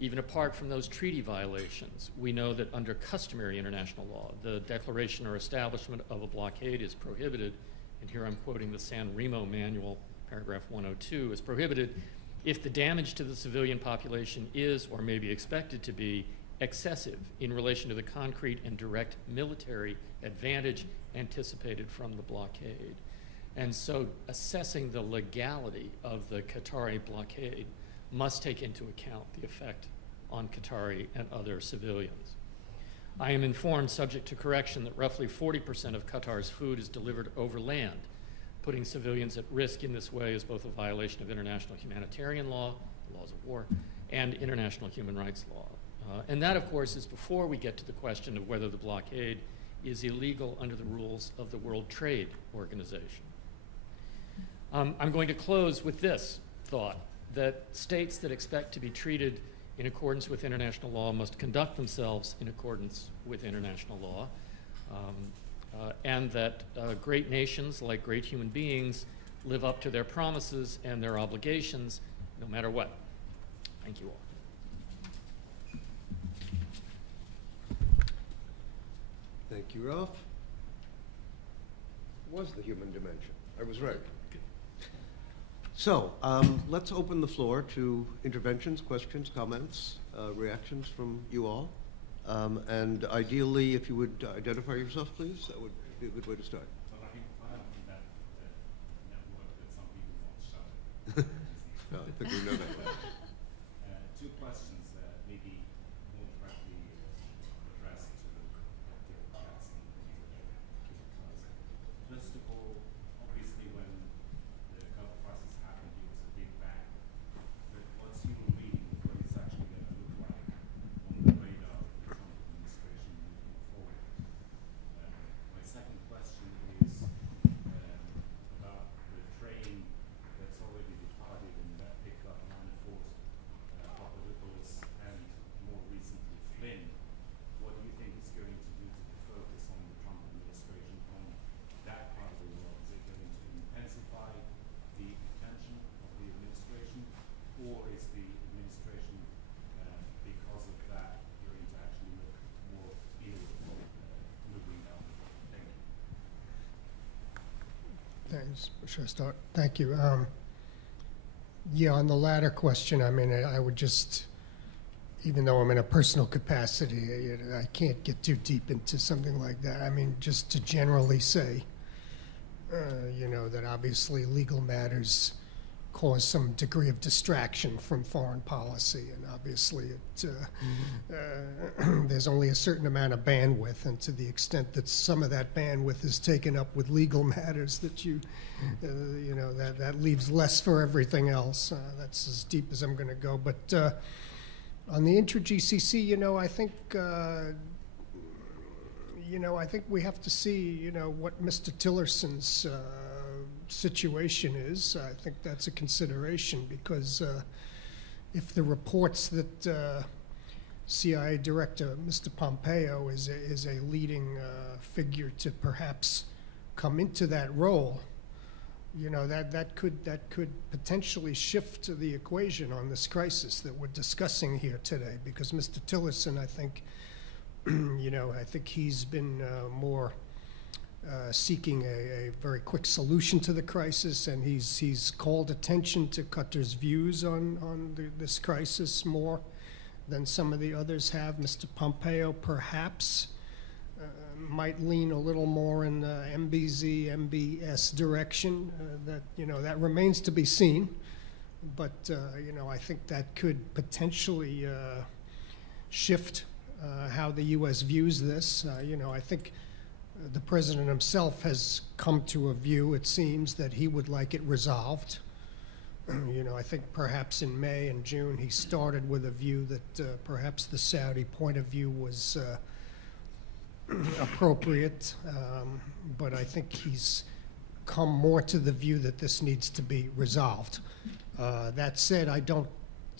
Even apart from those treaty violations, we know that under customary international law, the declaration or establishment of a blockade is prohibited, and here I'm quoting the San Remo Manual, paragraph 102, is prohibited if the damage to the civilian population is, or may be expected to be, excessive in relation to the concrete and direct military advantage anticipated from the blockade. And so assessing the legality of the Qatari blockade must take into account the effect on Qatari and other civilians. I am informed, subject to correction, that roughly 40% of Qatar's food is delivered over land. Putting civilians at risk in this way is both a violation of international humanitarian law, laws of war, and international human rights law. And that, of course, is before we get to the question of whether the blockade is illegal under the rules of the World Trade Organization. I'm going to close with this thought, that states that expect to be treated in accordance with international law must conduct themselves in accordance with international law, and that great nations, like great human beings, live up to their promises and their obligations, no matter what. Thank you all. Thank you, Ralph. Was the human dimension. I was right. So let's open the floor to interventions, questions, comments, reactions from you all. And ideally, if you would identify yourself, please, that would be a good way to start. But I think part of that network that some people don't shout. No, I think we know that. Should I start? Thank you. Yeah, on the latter question, I mean, I would just, even though I'm in a personal capacity, I can't get too deep into something like that. I mean, just to generally say, that obviously legal matters cause some degree of distraction from foreign policy, and obviously there's only a certain amount of bandwidth, and to the extent that some of that bandwidth is taken up with legal matters, that that leaves less for everything else. That's as deep as I'm going to go. But on the intra-GCC, I think I think we have to see, what Mr. Tillerson's situation is. I think that's a consideration, because if the reports that CIA Director Mr. Pompeo is a leading figure to perhaps come into that role, that could potentially shift the equation on this crisis that we're discussing here today. Because Mr. Tillerson, I think, I think he's been more seeking a very quick solution to the crisis, and he's called attention to Qatar's views on this crisis more than some of the others have. Mr. Pompeo perhaps might lean a little more in the MBZ, MBS direction. That remains to be seen, but I think that could potentially shift how the U.S. views this. I think the president himself has come to a view, it seems, that he would like it resolved. I think perhaps in May and June he started with a view that perhaps the Saudi point of view was appropriate, but I think he's come more to the view that this needs to be resolved. That said, I don't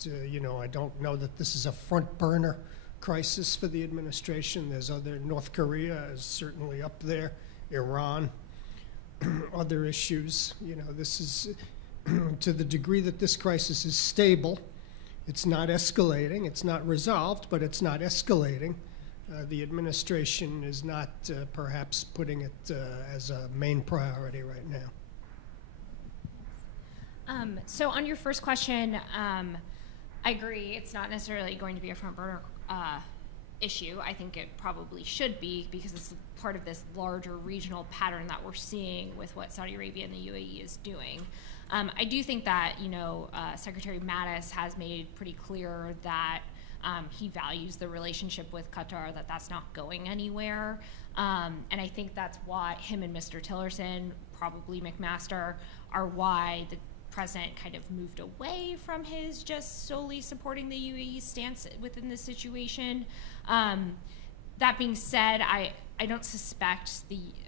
know that this is a front burner crisis for the administration. There's North Korea is certainly up there, Iran, other issues. This is, to the degree that this crisis is stable, it's not escalating, it's not resolved, but it's not escalating. The administration is not perhaps putting it as a main priority right now. So on your first question, I agree. It's not necessarily going to be a front burner issue. I think it probably should be, because it's part of this larger regional pattern that we're seeing with what Saudi Arabia and the UAE is doing. I do think that, Secretary Mattis has made pretty clear that he values the relationship with Qatar, that's not going anywhere. And I think that's why him and Mr. Tillerson, probably McMaster, are why the president kind of moved away from his just solely supporting the UAE stance within this situation. That being said, I don't suspect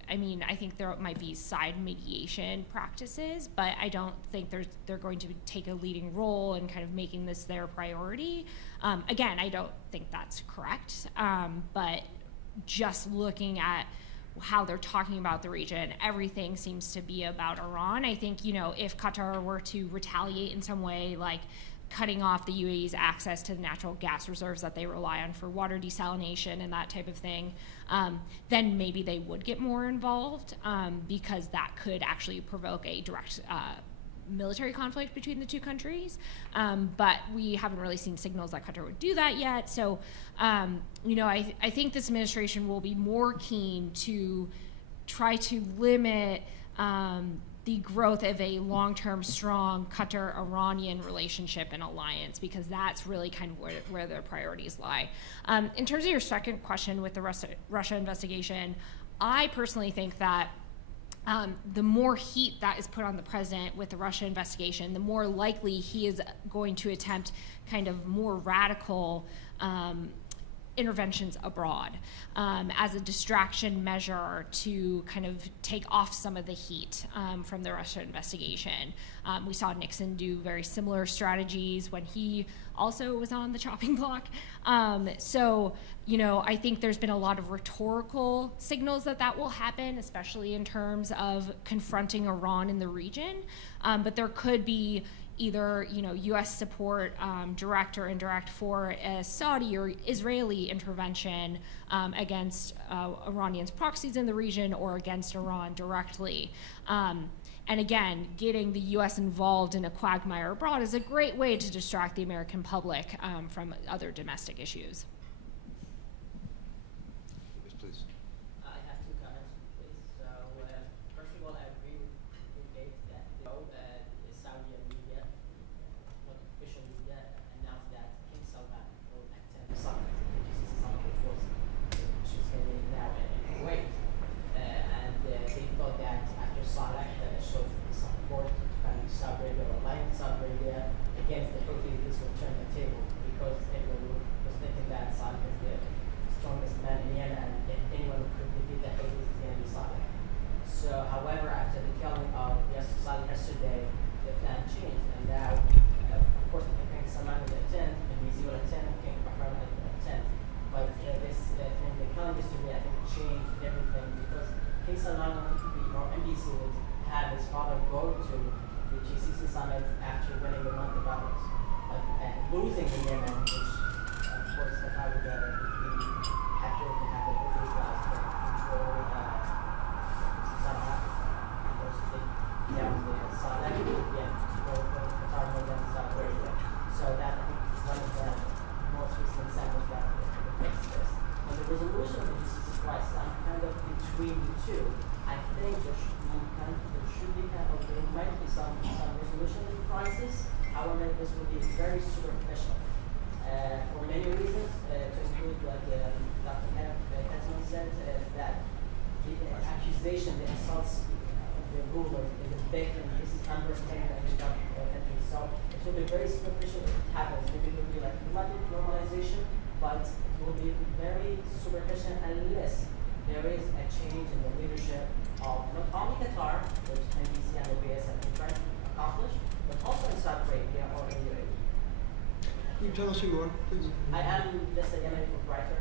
I think there might be side mediation practices, but I don't think they're going to take a leading role in kind of making this their priority. Again, I don't think that's correct, but just looking at how they're talking about the region, everything seems to be about Iran. I think, if Qatar were to retaliate in some way, like cutting off the UAE's access to the natural gas reserves that they rely on for water desalination and that type of thing, then maybe they would get more involved, because that could actually provoke a direct military conflict between the two countries. But we haven't really seen signals that Qatar would do that yet. So, I think this administration will be more keen to try to limit the growth of a long-term, strong Qatar-Iranian relationship and alliance, because that's really kind of where their priorities lie. In terms of your second question with the Russia investigation, I personally think that the more heat that is put on the president with the Russia investigation, the more likely he is going to attempt kind of more radical interventions abroad as a distraction measure to kind of take off some of the heat from the Russia investigation. We saw Nixon do very similar strategies when he also was on the chopping block. So, I think there's been a lot of rhetorical signals that will happen, especially in terms of confronting Iran in the region. But there could be either U.S. support, direct or indirect, for a Saudi or Israeli intervention against Iranians' proxies in the region or against Iran directly. And And again, getting the U.S. involved in a quagmire abroad is a great way to distract the American public from other domestic issues. Yes, please. I have two comments, please. So, first of all, I agree with Kate that Saudi Arabia, not official media, announced that King Salman will attend the summit, the GCC summit, which is happening now in Kuwait. And they thought that after Saleh showed support to Saudi Arabia or aligned with Saudi Arabia against the Houthis, this would turn the table because everyone was thinking that Saleh is the strongest man in Yemen, and if anyone could defeat the Houthis, it's going to be Saleh. So, however, after the killing of Saleh yesterday, the plan changed, and now, of course, the King Salman will attend, and Easy will attend, King Bahrain will attend. But this thing, the killing yesterday, I think, changed everything because King Salman wanted to be, or NBC would have his father go to the GCC summit after winning the month of battles. But losing in Yemen, which, of course, Qatar would be happy to have the Houthis control Sanaa, because they down the Saleh, both Qatar more than Saudi Arabia. So that, I think, is one of the most recent examples that reflects this. On the resolution of the GCC crisis, I'm kind of between the two. I think there might be some resolution of the crisis. However, this will be very superficial for many reasons, to include what Dr. Hetman said, that the accusation, the assaults of the ruler is a big, and this is understated in the country. So it will be very superficial if it happens. Maybe it will be like normalization, but it will be very superficial unless there is a change in the leadership of not only Qatar, which NBC and OBS have been trying to accomplish, but also in Saudi Arabia or in UAE. Can you tell us who you are, please? I am just a Yemeni writer,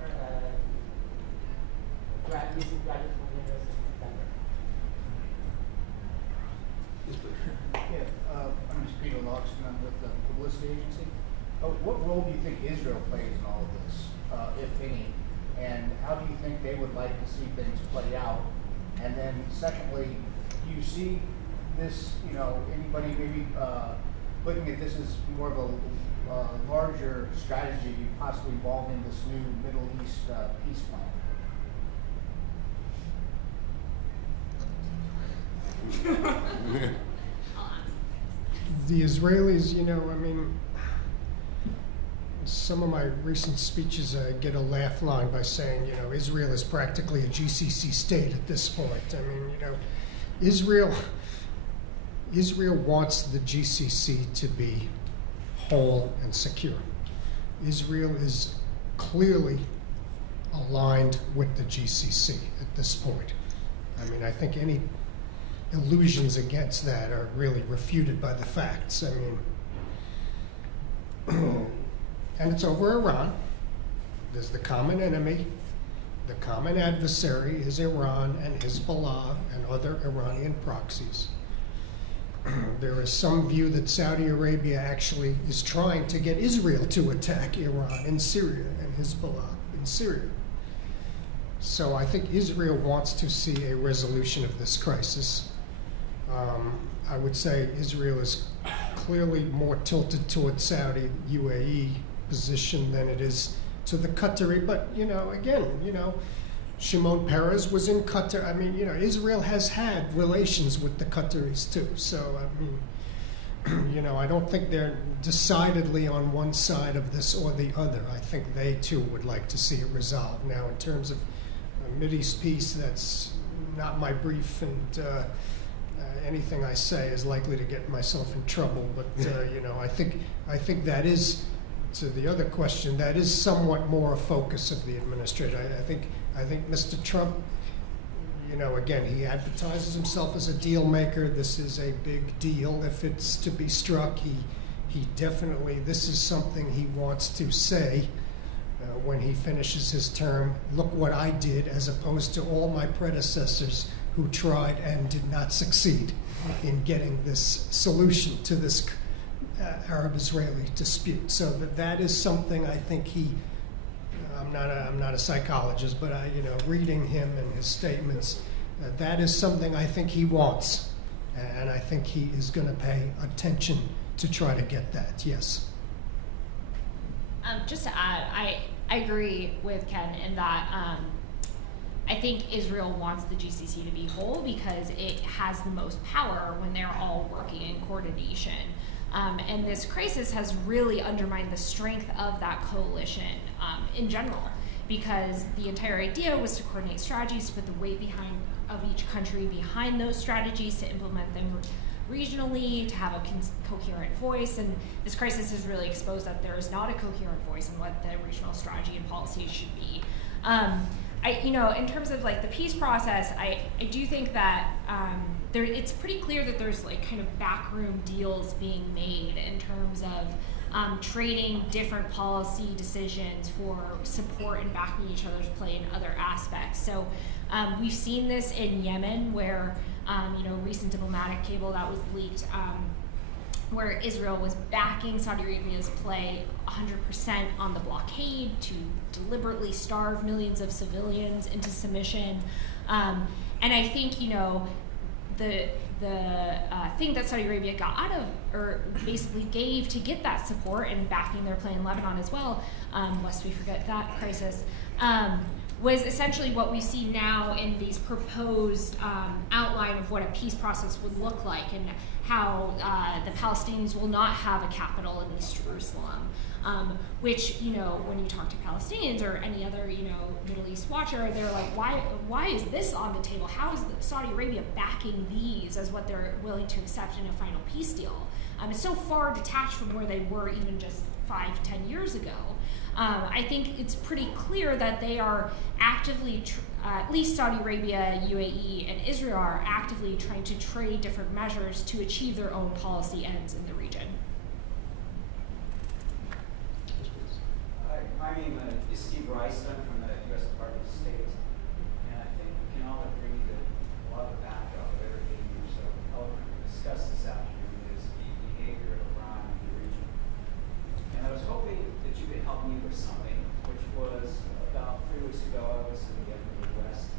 recent graduate from the University of Denver. Yes, please. Yeah, I'm just Peter Loxton. I'm with the publicity agency. What role do you think Israel plays in all of this, if any? And how do you think they would like to see things play out? And then secondly, do you see this, anybody maybe looking at this as more of a larger strategy possibly involving this new Middle East peace plan? The Israelis, some of my recent speeches get a laugh line by saying, Israel is practically a GCC state at this point. Israel wants the GCC to be whole and secure. Israel is clearly aligned with the GCC at this point. I think any illusions against that are really refuted by the facts. And it's over Iran. There's the common enemy. The common adversary is Iran and Hezbollah and other Iranian proxies. There is some view that Saudi Arabia actually is trying to get Israel to attack Iran in Syria and Hezbollah in Syria. So I think Israel wants to see a resolution of this crisis. I would say Israel is clearly more tilted towards Saudi UAE position than it is to the Qatari. But, Shimon Peres was in Qatar. Israel has had relations with the Qataris too. So, I don't think they're decidedly on one side of this or the other. I think they too would like to see it resolved. Now, in terms of Mideast peace, that's not my brief, and anything I say is likely to get myself in trouble. But I think that is, to the other question, that is somewhat more a focus of the administration. I think Mr. Trump, again, he advertises himself as a deal maker. This is a big deal if it's to be struck. He definitely, this is something he wants to say when he finishes his term. Look what I did, as opposed to all my predecessors who tried and did not succeed in getting this solution to this Arab-Israeli dispute. So that is something I think I'm not a psychologist, but reading him and his statements, that is something I think he wants And I think he is going to pay attention to try to get that, yes. Just to add, I agree with Ken in that I think Israel wants the GCC to be whole because it has the most power when they're all working in coordination. And this crisis has really undermined the strength of that coalition in general, because the entire idea was to coordinate strategies, to put the weight of each country behind those strategies, to implement them regionally, to have a coherent voice. And this crisis has really exposed that there is not a coherent voice in what the regional strategy and policy should be. In terms of like the peace process, I do think that it's pretty clear that there's like kind of backroom deals being made in terms of trading different policy decisions for support and backing each other's play in other aspects. So we've seen this in Yemen, where recent diplomatic cable that was leaked, where Israel was backing Saudi Arabia's play 100% on the blockade to deliberately starve millions of civilians into submission. And I think, the thing that Saudi Arabia got out of, or basically gave to get that support and backing their play in Lebanon as well, lest we forget that crisis, was essentially what we see now in these proposed outline of what a peace process would look like, and how the Palestinians will not have a capital in East Jerusalem, which, when you talk to Palestinians or any other, Middle East watcher, they're like, why is this on the table? How is Saudi Arabia backing these as what they're willing to accept in a final peace deal? It's so far detached from where they were even just 5-10 years ago. I think it's pretty clear that they are actively, at least Saudi Arabia, UAE, and Israel are actively trying to trade different measures to achieve their own policy ends in the region. My name is Steve Rice. I'm from the U.S. Department of State, and I think we can all agree that a lot of the backdrop of everything you're so eloquently discussed this afternoon is the behavior of Iran in the region. And I was hoping that you could help me with something, which was about 3 weeks ago. I was in the Midwest.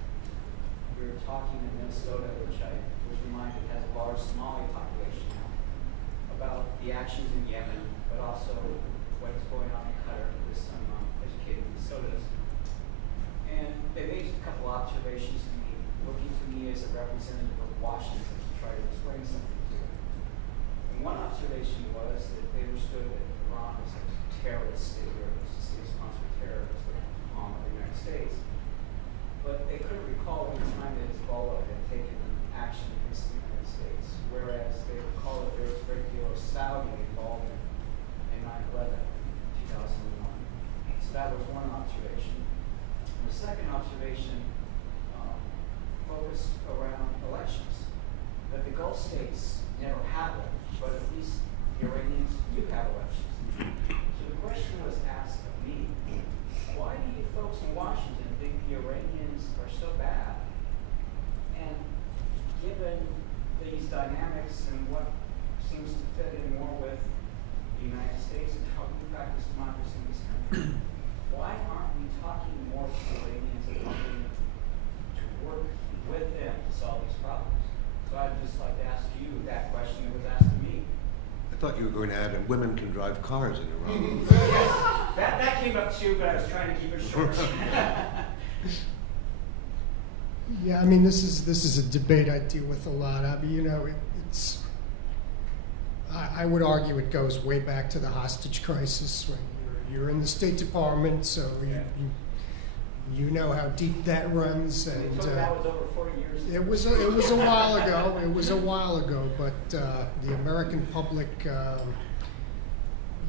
We were talking in Minnesota, which I was reminded has a large Somali population now, about the actions in Yemen, but also what's going on in Qatar with some educated Minnesotans. And they made a couple observations to me, looking to me as a representative of Washington to try to explain something to them. And one observation was that they understood that Iran was a terrorist state, or a state-sponsored terrorist arm of the United States, but they couldn't recall any time that Hezbollah had taken action against the United States, whereas they recall that there was a great deal of Saudi involvement in 9/11, 2001. So that was one observation. And the second observation focused around elections, that the Gulf states never have them, but at least the Iranians do have elections. So the question was asked of me, why do you folks in Washington think the Iranians are so bad? And given these dynamics and what seems to fit in more with the United States and how we practice democracy in this country, why aren't we talking more to the Iranians and helping to work with them to solve these problems? So I'd just like to ask you that question that was asked of me. I thought you were going to add, and women can drive cars in Iran. Yes, that came up too, but I was trying to keep it short. Yeah, I mean, this is a debate I deal with a lot. I mean, it's. I would argue it goes way back to the hostage crisis when you're in the State Department, so you know how deep that runs. And that was over 40 years ago. It was a while ago. It was a while ago, but the American public.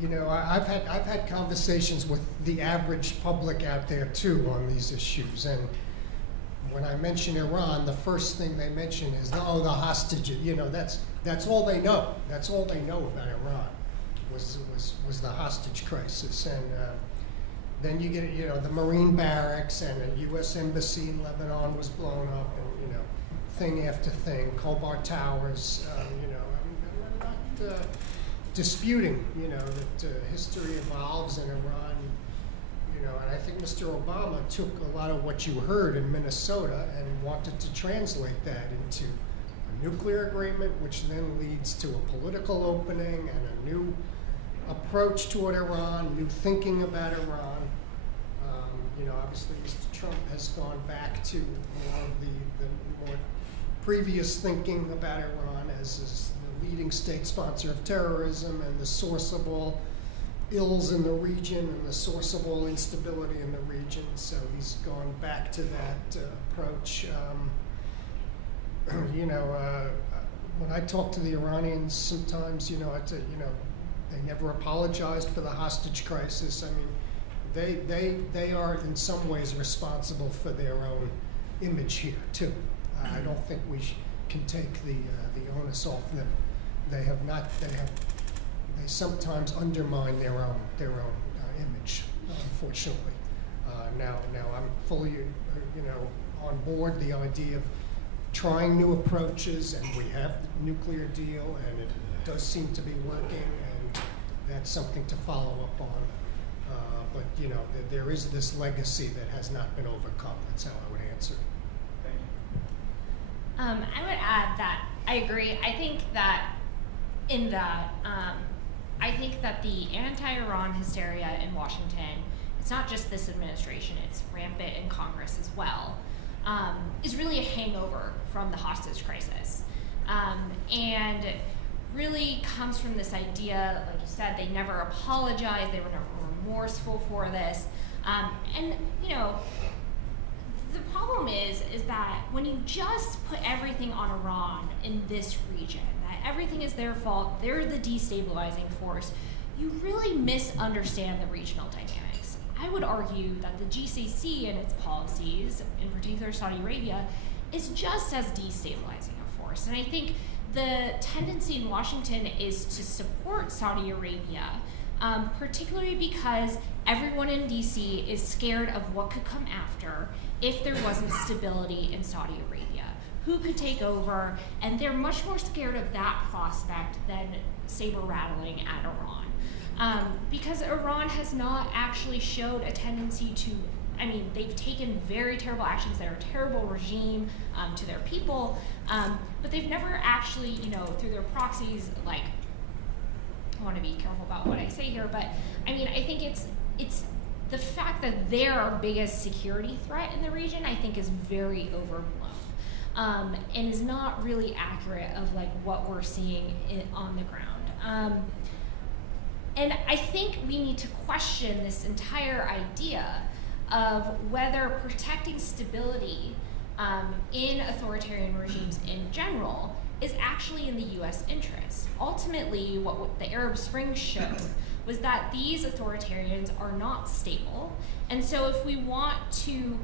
I've had conversations with the average public out there too on these issues, and when I mention Iran, the first thing they mention is the hostage. That's all they know. That's all they know about Iran was the hostage crisis, and then you get the Marine barracks and a U.S. embassy in Lebanon was blown up, and thing after thing, Khobar Towers. I'm not disputing that history evolves in Iran. And I think Mr. Obama took a lot of what you heard in Minnesota and wanted to translate that into a nuclear agreement, which then leads to a political opening and a new approach toward Iran, new thinking about Iran. Obviously, Mr. Trump has gone back to more of the more previous thinking about Iran as the leading state sponsor of terrorism and the source of all ills in the region and the source of all instability in the region. So he's gone back to that approach. When I talk to the Iranians, sometimes, they never apologized for the hostage crisis. I mean, they are in some ways responsible for their own image here too. I don't think we can take the onus off them. They sometimes undermine their own image, unfortunately. Now I'm fully on board the idea of trying new approaches, and we have the nuclear deal, and it does seem to be working, and that's something to follow up on. But there is this legacy that has not been overcome. That's how I would answer. Thank you. I would add that I agree. I think that I think that the anti-Iran hysteria in Washington, it's not just this administration, it's rampant in Congress as well, is really a hangover from the hostage crisis. And really comes from this idea, like you said, they never apologized, they were never remorseful for this. And the problem is that when you just put everything on Iran in this region, that everything is their fault, they're the destabilizing force, you really misunderstand the regional dynamics. I would argue that the GCC and its policies, in particular Saudi Arabia, is just as destabilizing a force. And I think the tendency in Washington is to support Saudi Arabia, particularly because everyone in DC is scared of what could come after if there wasn't stability in Saudi Arabia. Who could take over? And they're much more scared of that prospect than saber rattling at Iran. Because Iran has not actually showed a tendency to, they've taken very terrible actions. They're a terrible regime to their people, but they've never actually, through their proxies, I want to be careful about what I say here, but I think it's the fact that they're our biggest security threat in the region, I think is very overblown, and is not really accurate of what we're seeing on the ground. And I think we need to question this entire idea of whether protecting stability in authoritarian regimes in general is actually in the U.S. interest. Ultimately, what the Arab Spring showed was that these authoritarians are not stable. And so if we want to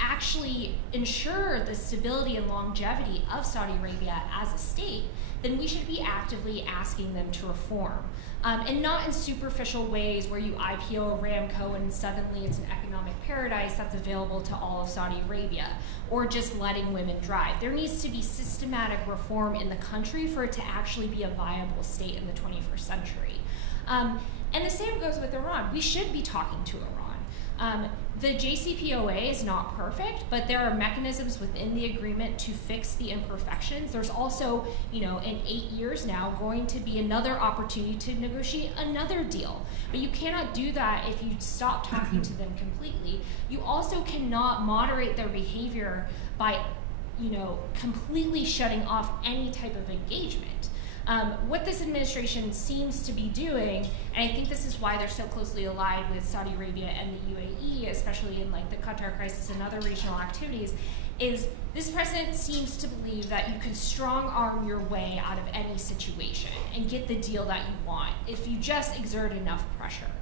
actually ensure the stability and longevity of Saudi Arabia as a state, then we should be actively asking them to reform. And not in superficial ways where you IPO Aramco and suddenly it's an economic paradise that's available to all of Saudi Arabia, or just letting women drive. There needs to be systematic reform in the country for it to actually be a viable state in the 21st century. And the same goes with Iran. We should be talking to Iran. The JCPOA is not perfect, but there are mechanisms within the agreement to fix the imperfections. There's also, in 8 years now, going to be another opportunity to negotiate another deal. But you cannot do that if you stop talking to them completely. You also cannot moderate their behavior by, completely shutting off any type of engagement. What this administration seems to be doing, and I think this is why they're so closely allied with Saudi Arabia and the UAE, especially in the Qatar crisis and other regional activities, is this president seems to believe that you can strong arm your way out of any situation and get the deal that you want if you just exert enough pressure.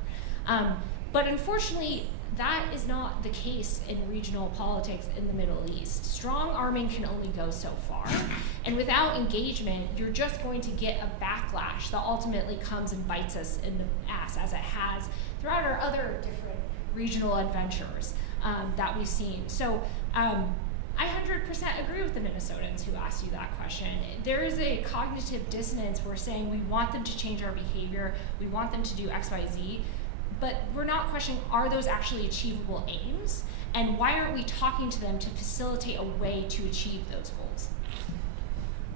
But unfortunately, that is not the case in regional politics in the Middle East. Strong arming can only go so far. And without engagement, you're just going to get a backlash that ultimately comes and bites us in the ass, as it has throughout our other different regional adventures that we've seen. So I 100% agree with the Minnesotans who asked you that question. There is a cognitive dissonance. We're saying we want them to change our behavior, we want them to do X, Y, Z. but we're not questioning, are those actually achievable aims? And why aren't we talking to them to facilitate a way to achieve those goals?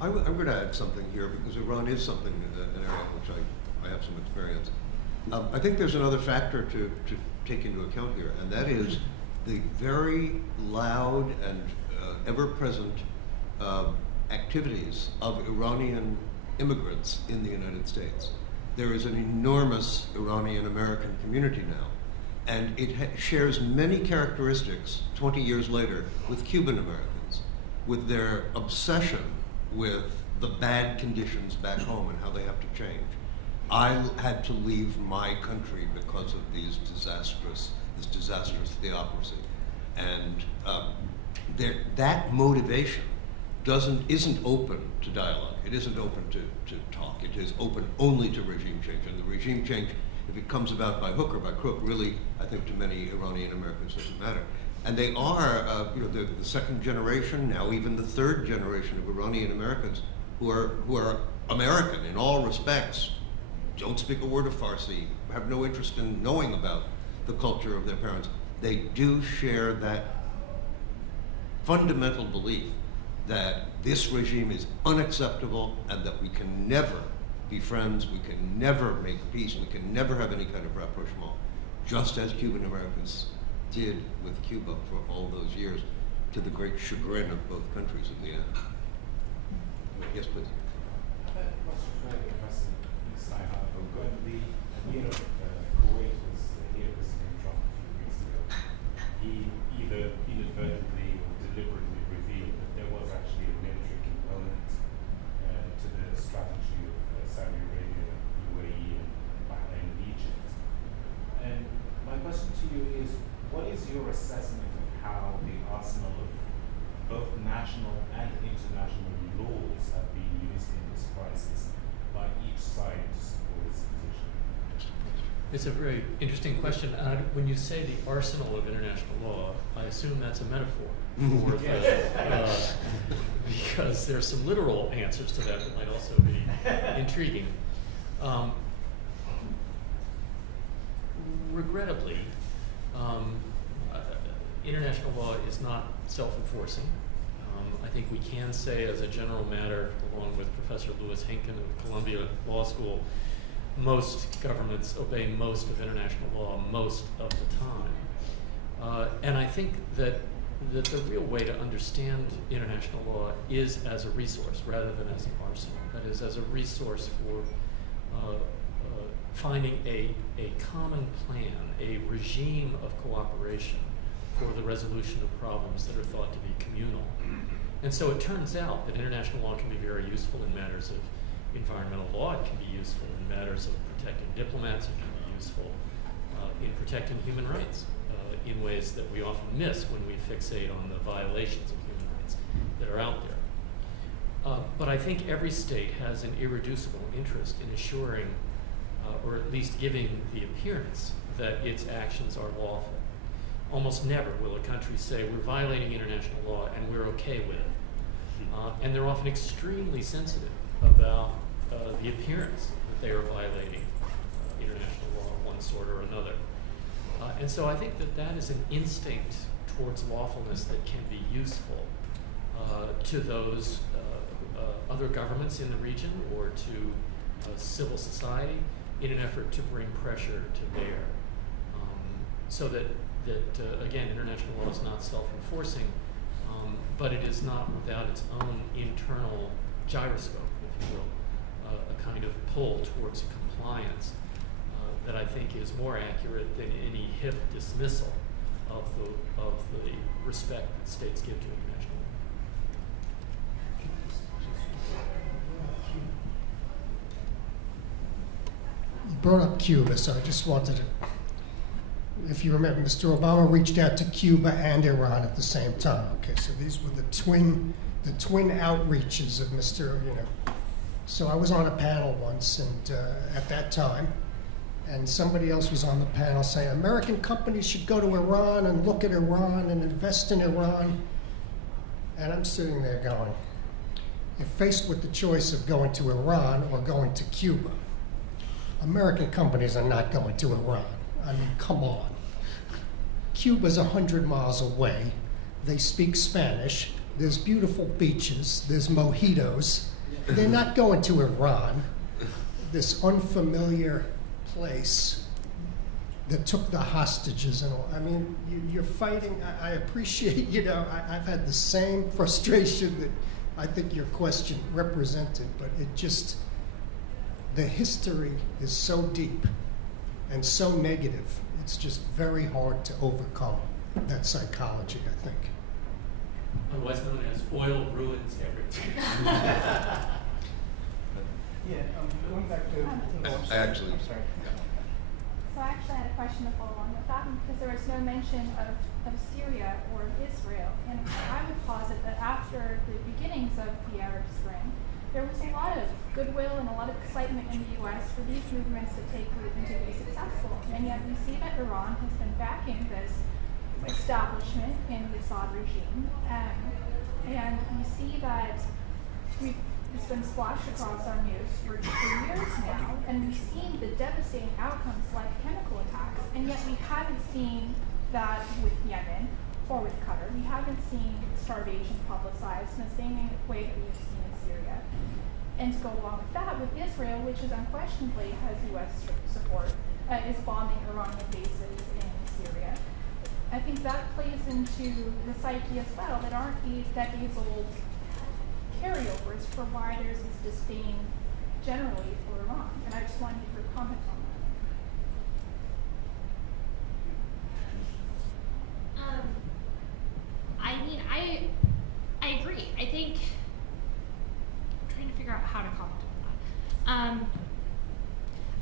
I'm going to add something here, because Iran is something, an area in which I have some experience. I think there's another factor to take into account here, and that is the very loud and ever-present activities of Iranian immigrants in the United States. There is an enormous Iranian-American community now, and it shares many characteristics 20 years later with Cuban Americans, with their obsession with the bad conditions back home and how they have to change. I had to leave my country because of this disastrous theocracy. And that motivation isn't open to dialogue. It isn't open to talk. It is open only to regime change. And the regime change, if it comes about by hook or by crook, really, I think to many Iranian Americans doesn't matter. And they are, the second generation, now even the third generation of Iranian Americans who are American in all respects, don't speak a word of Farsi, have no interest in knowing about the culture of their parents. They do share that fundamental belief that this regime is unacceptable and that we can never be friends, we can never make peace, we can never have any kind of rapprochement, just as Cuban Americans did with Cuba for all those years, to the great chagrin of both countries in the end. Yes, please. I have a question for Professor Steinhardt. When the Emir of Kuwait was here visiting Trump a few weeks ago, he either inadvertently or deliberately revealed that there was actually a military component to the strategy of Saudi Arabia, UAE, and Bahrain and Egypt. And my question to you is, what is your assessment of how the arsenal of both national and international laws have been used in this crisis by each side to support its position? It's a very interesting question. When you say the arsenal of international law, I assume that's a metaphor for because there's some literal answers to that that might also be intriguing. Regrettably, international law is not self-enforcing. I think we can say as a general matter, along with Professor Louis Hinken of Columbia Law School, most governments obey most of international law most of the time. And I think that the real way to understand international law is as a resource rather than as an arsenal. That is, as a resource for finding a common plan, a regime of cooperation for the resolution of problems that are thought to be communal. And so it turns out that international law can be very useful in matters of environmental law. It can be useful in matters of protecting diplomats. It can be useful in protecting human rights in ways that we often miss when we fixate on the violations of human rights that are out there. But I think every state has an irreducible interest in assuring, or at least giving the appearance that its actions are lawful. Almost never will a country say, we're violating international law and we're okay with it. And they're often extremely sensitive about the appearance that they are violating international law of one sort or another. And so I think that that is an instinct towards lawfulness that can be useful to those other governments in the region or to civil society in an effort to bring pressure to bear. So that again, international law is not self-enforcing, but it is not without its own internal gyroscope, if you will, a kind of pull towards compliance that I think is more accurate than any hip dismissal of the respect that states give to international law. You brought up Cuba, so I just wanted to, if you remember, Mr. Obama reached out to Cuba and Iran at the same time. Okay, so these were the twin outreaches of Mr. So I was on a panel once, and at that time, and somebody else was on the panel saying American companies should go to Iran and look at Iran and invest in Iran. And I'm sitting there going, if faced with the choice of going to Iran or going to Cuba, American companies are not going to Iran. I mean, come on. Cuba's 100 miles away. They speak Spanish. There's beautiful beaches. There's mojitos. They're not going to Iran, this unfamiliar place that took the hostages and all. I mean, you're fighting. I appreciate, I've had the same frustration that I think your question represented, but it just, the history is so deep and so negative. It's just very hard to overcome that psychology, I think. Otherwise known as oil ruins everything. Yeah, going back to. I actually- I'm sorry. So I actually had a question to follow on with that one, because there was no mention of Syria or Israel. And I would posit that after the beginnings of the Arab Spring, there was a lot of goodwill and a lot of excitement in the U.S. for these movements to take root and to be successful. And yet we see that Iran has been backing this establishment in the Assad regime. And we see that it's been splashed across our news for years now, and we've seen the devastating outcomes like chemical attacks, and yet we haven't seen that with Yemen or with Qatar. We haven't seen starvation publicized in the same way that we've seen in Syria. And to go along with that, with Israel, which is unquestionably has U.S. support, is bombing Iranian bases in Syria. I think that plays into the psyche as well, that aren't these decades-old carryovers for why there's this disdain generally for Iran. And I just wanted your comment on that. I mean, I agree. I think I'm trying to figure out how to comment on that.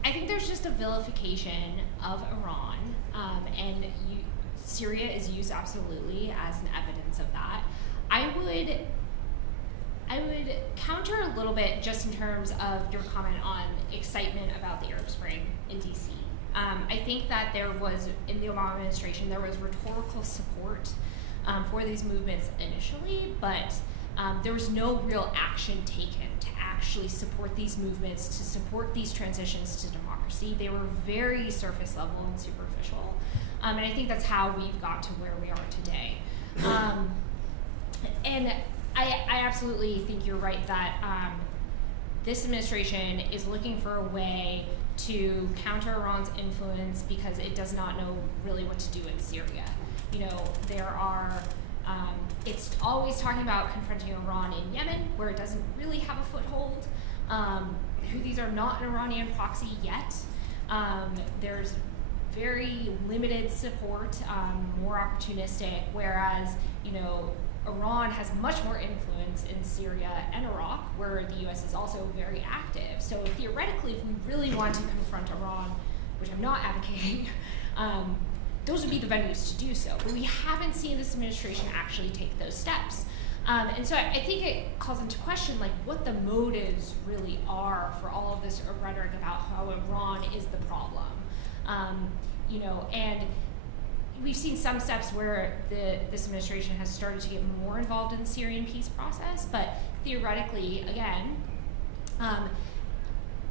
I think there's just a vilification of Iran, and Syria is used absolutely as an evidence of that. I would counter a little bit just in terms of your comment on excitement about the Arab Spring in DC. I think that there was, in the Obama administration, there was rhetorical support for these movements initially, but there was no real action taken to actually support these movements, to support these transitions to democracy. They were very surface level and superficial. And I think that's how we've got to where we are today. And I absolutely think you're right that this administration is looking for a way to counter Iran's influence because it does not know really what to do in Syria. There are, it's always talking about confronting Iran in Yemen, where it doesn't really have a foothold. Houthis are not an Iranian proxy yet. There's very limited support, more opportunistic, whereas, Iran has much more influence in Syria and Iraq, where the U.S. is also very active. So theoretically, if we really want to confront Iran, which I'm not advocating, those would be the venues to do so. But we haven't seen this administration actually take those steps. And so I think it calls into question what the motives really are for all of this rhetoric about how Iran is the problem. And we've seen some steps where this administration has started to get more involved in the Syrian peace process, but theoretically, again,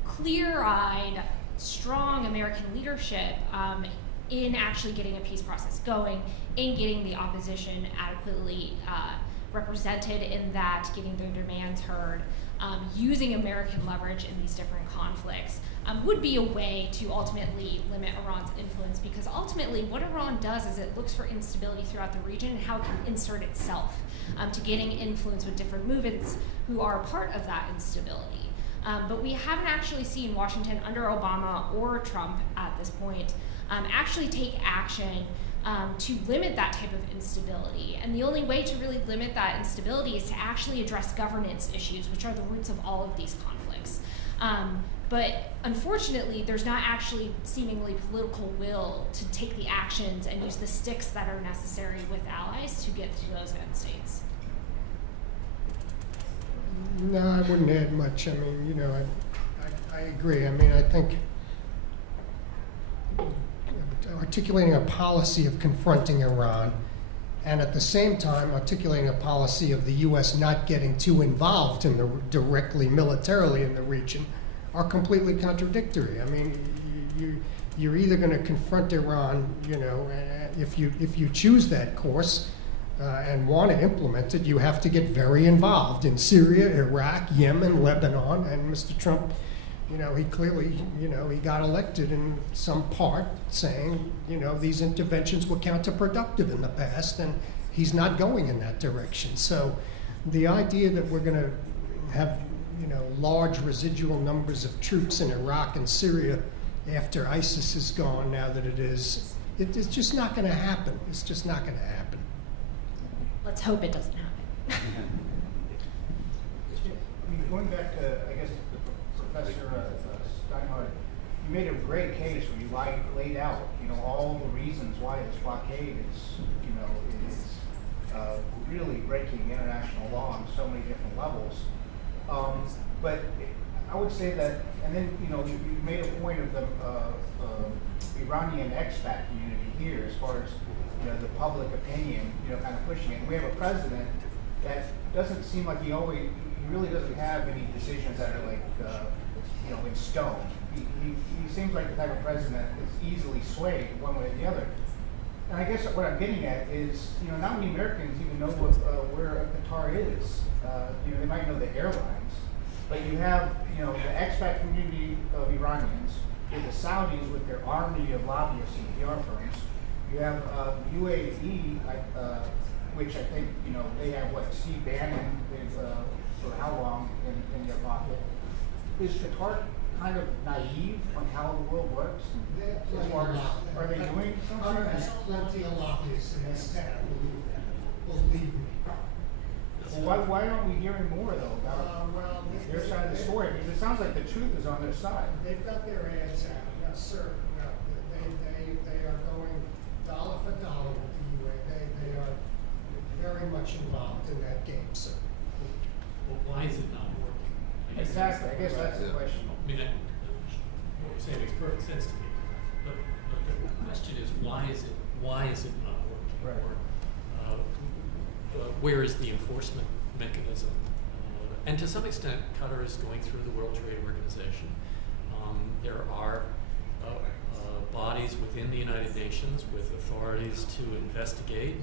clear-eyed, strong American leadership in actually getting a peace process going, in getting the opposition adequately represented in that, getting their demands heard, using American leverage in these different conflicts, would be a way to ultimately limit Iran's influence, because ultimately what Iran does is it looks for instability throughout the region and how it can insert itself to getting influence with different movements who are a part of that instability. But we haven't actually seen Washington under Obama or Trump at this point actually take action to limit that type of instability. And the only way to really limit that instability is to actually address governance issues, which are the roots of all of these conflicts. But unfortunately, there's not actually seemingly political will to take the actions and use the sticks that are necessary with allies to get to those end states. No, I wouldn't add much. I mean, I agree. I mean, I think articulating a policy of confronting Iran and at the same time articulating a policy of the U.S. not getting too involved directly militarily in the region are completely contradictory. I mean, you're either going to confront Iran, if you choose that course and want to implement it, you have to get very involved in Syria, Iraq, Yemen, Lebanon, and Mr. Trump, he clearly, he got elected in some part saying, these interventions were counterproductive in the past, and he's not going in that direction. So the idea that we're going to have, large residual numbers of troops in Iraq and Syria after ISIS is gone, now that it's just not going to happen. It's just not going to happen. Let's hope it doesn't happen. Going back to, I guess, Professor Steinhardt, you made a great case where you laid out, all the reasons why this blockade is, really breaking international law on so many different levels. But I would say that, and then, you made a point of the Iranian expat community here as far as, the public opinion, kind of pushing it. And we have a president that doesn't seem like he really doesn't have any decisions that are like, in stone. He seems like the type of president that's easily swayed one way or the other. And I guess what I'm getting at is, not many Americans even know where Qatar is. They might know the airlines, but you have, the expat community of Iranians, you have the Saudis with their army of lobbyists and PR firms. You have UAE, which I think, they have Steve Bannon is for how long in their pocket. Is Qatar kind of naive on how the world works? Are they doing something? There's plenty of lobbyists in this town, believe me. Well, why aren't we hearing more, though, about their side of the story? Because it sounds like the truth is on their side. They've got their ads out, yes, sir. No, they are going dollar for dollar with the UA. They are very much involved in that game, sir. Well, why is it not working? Exactly. I guess that's the question. I mean, what you're saying makes perfect sense to me. But the question is, why is it not working? Right. Or, where is the enforcement mechanism? And to some extent, Qatar is going through the World Trade Organization. There are bodies within the United Nations with authorities to investigate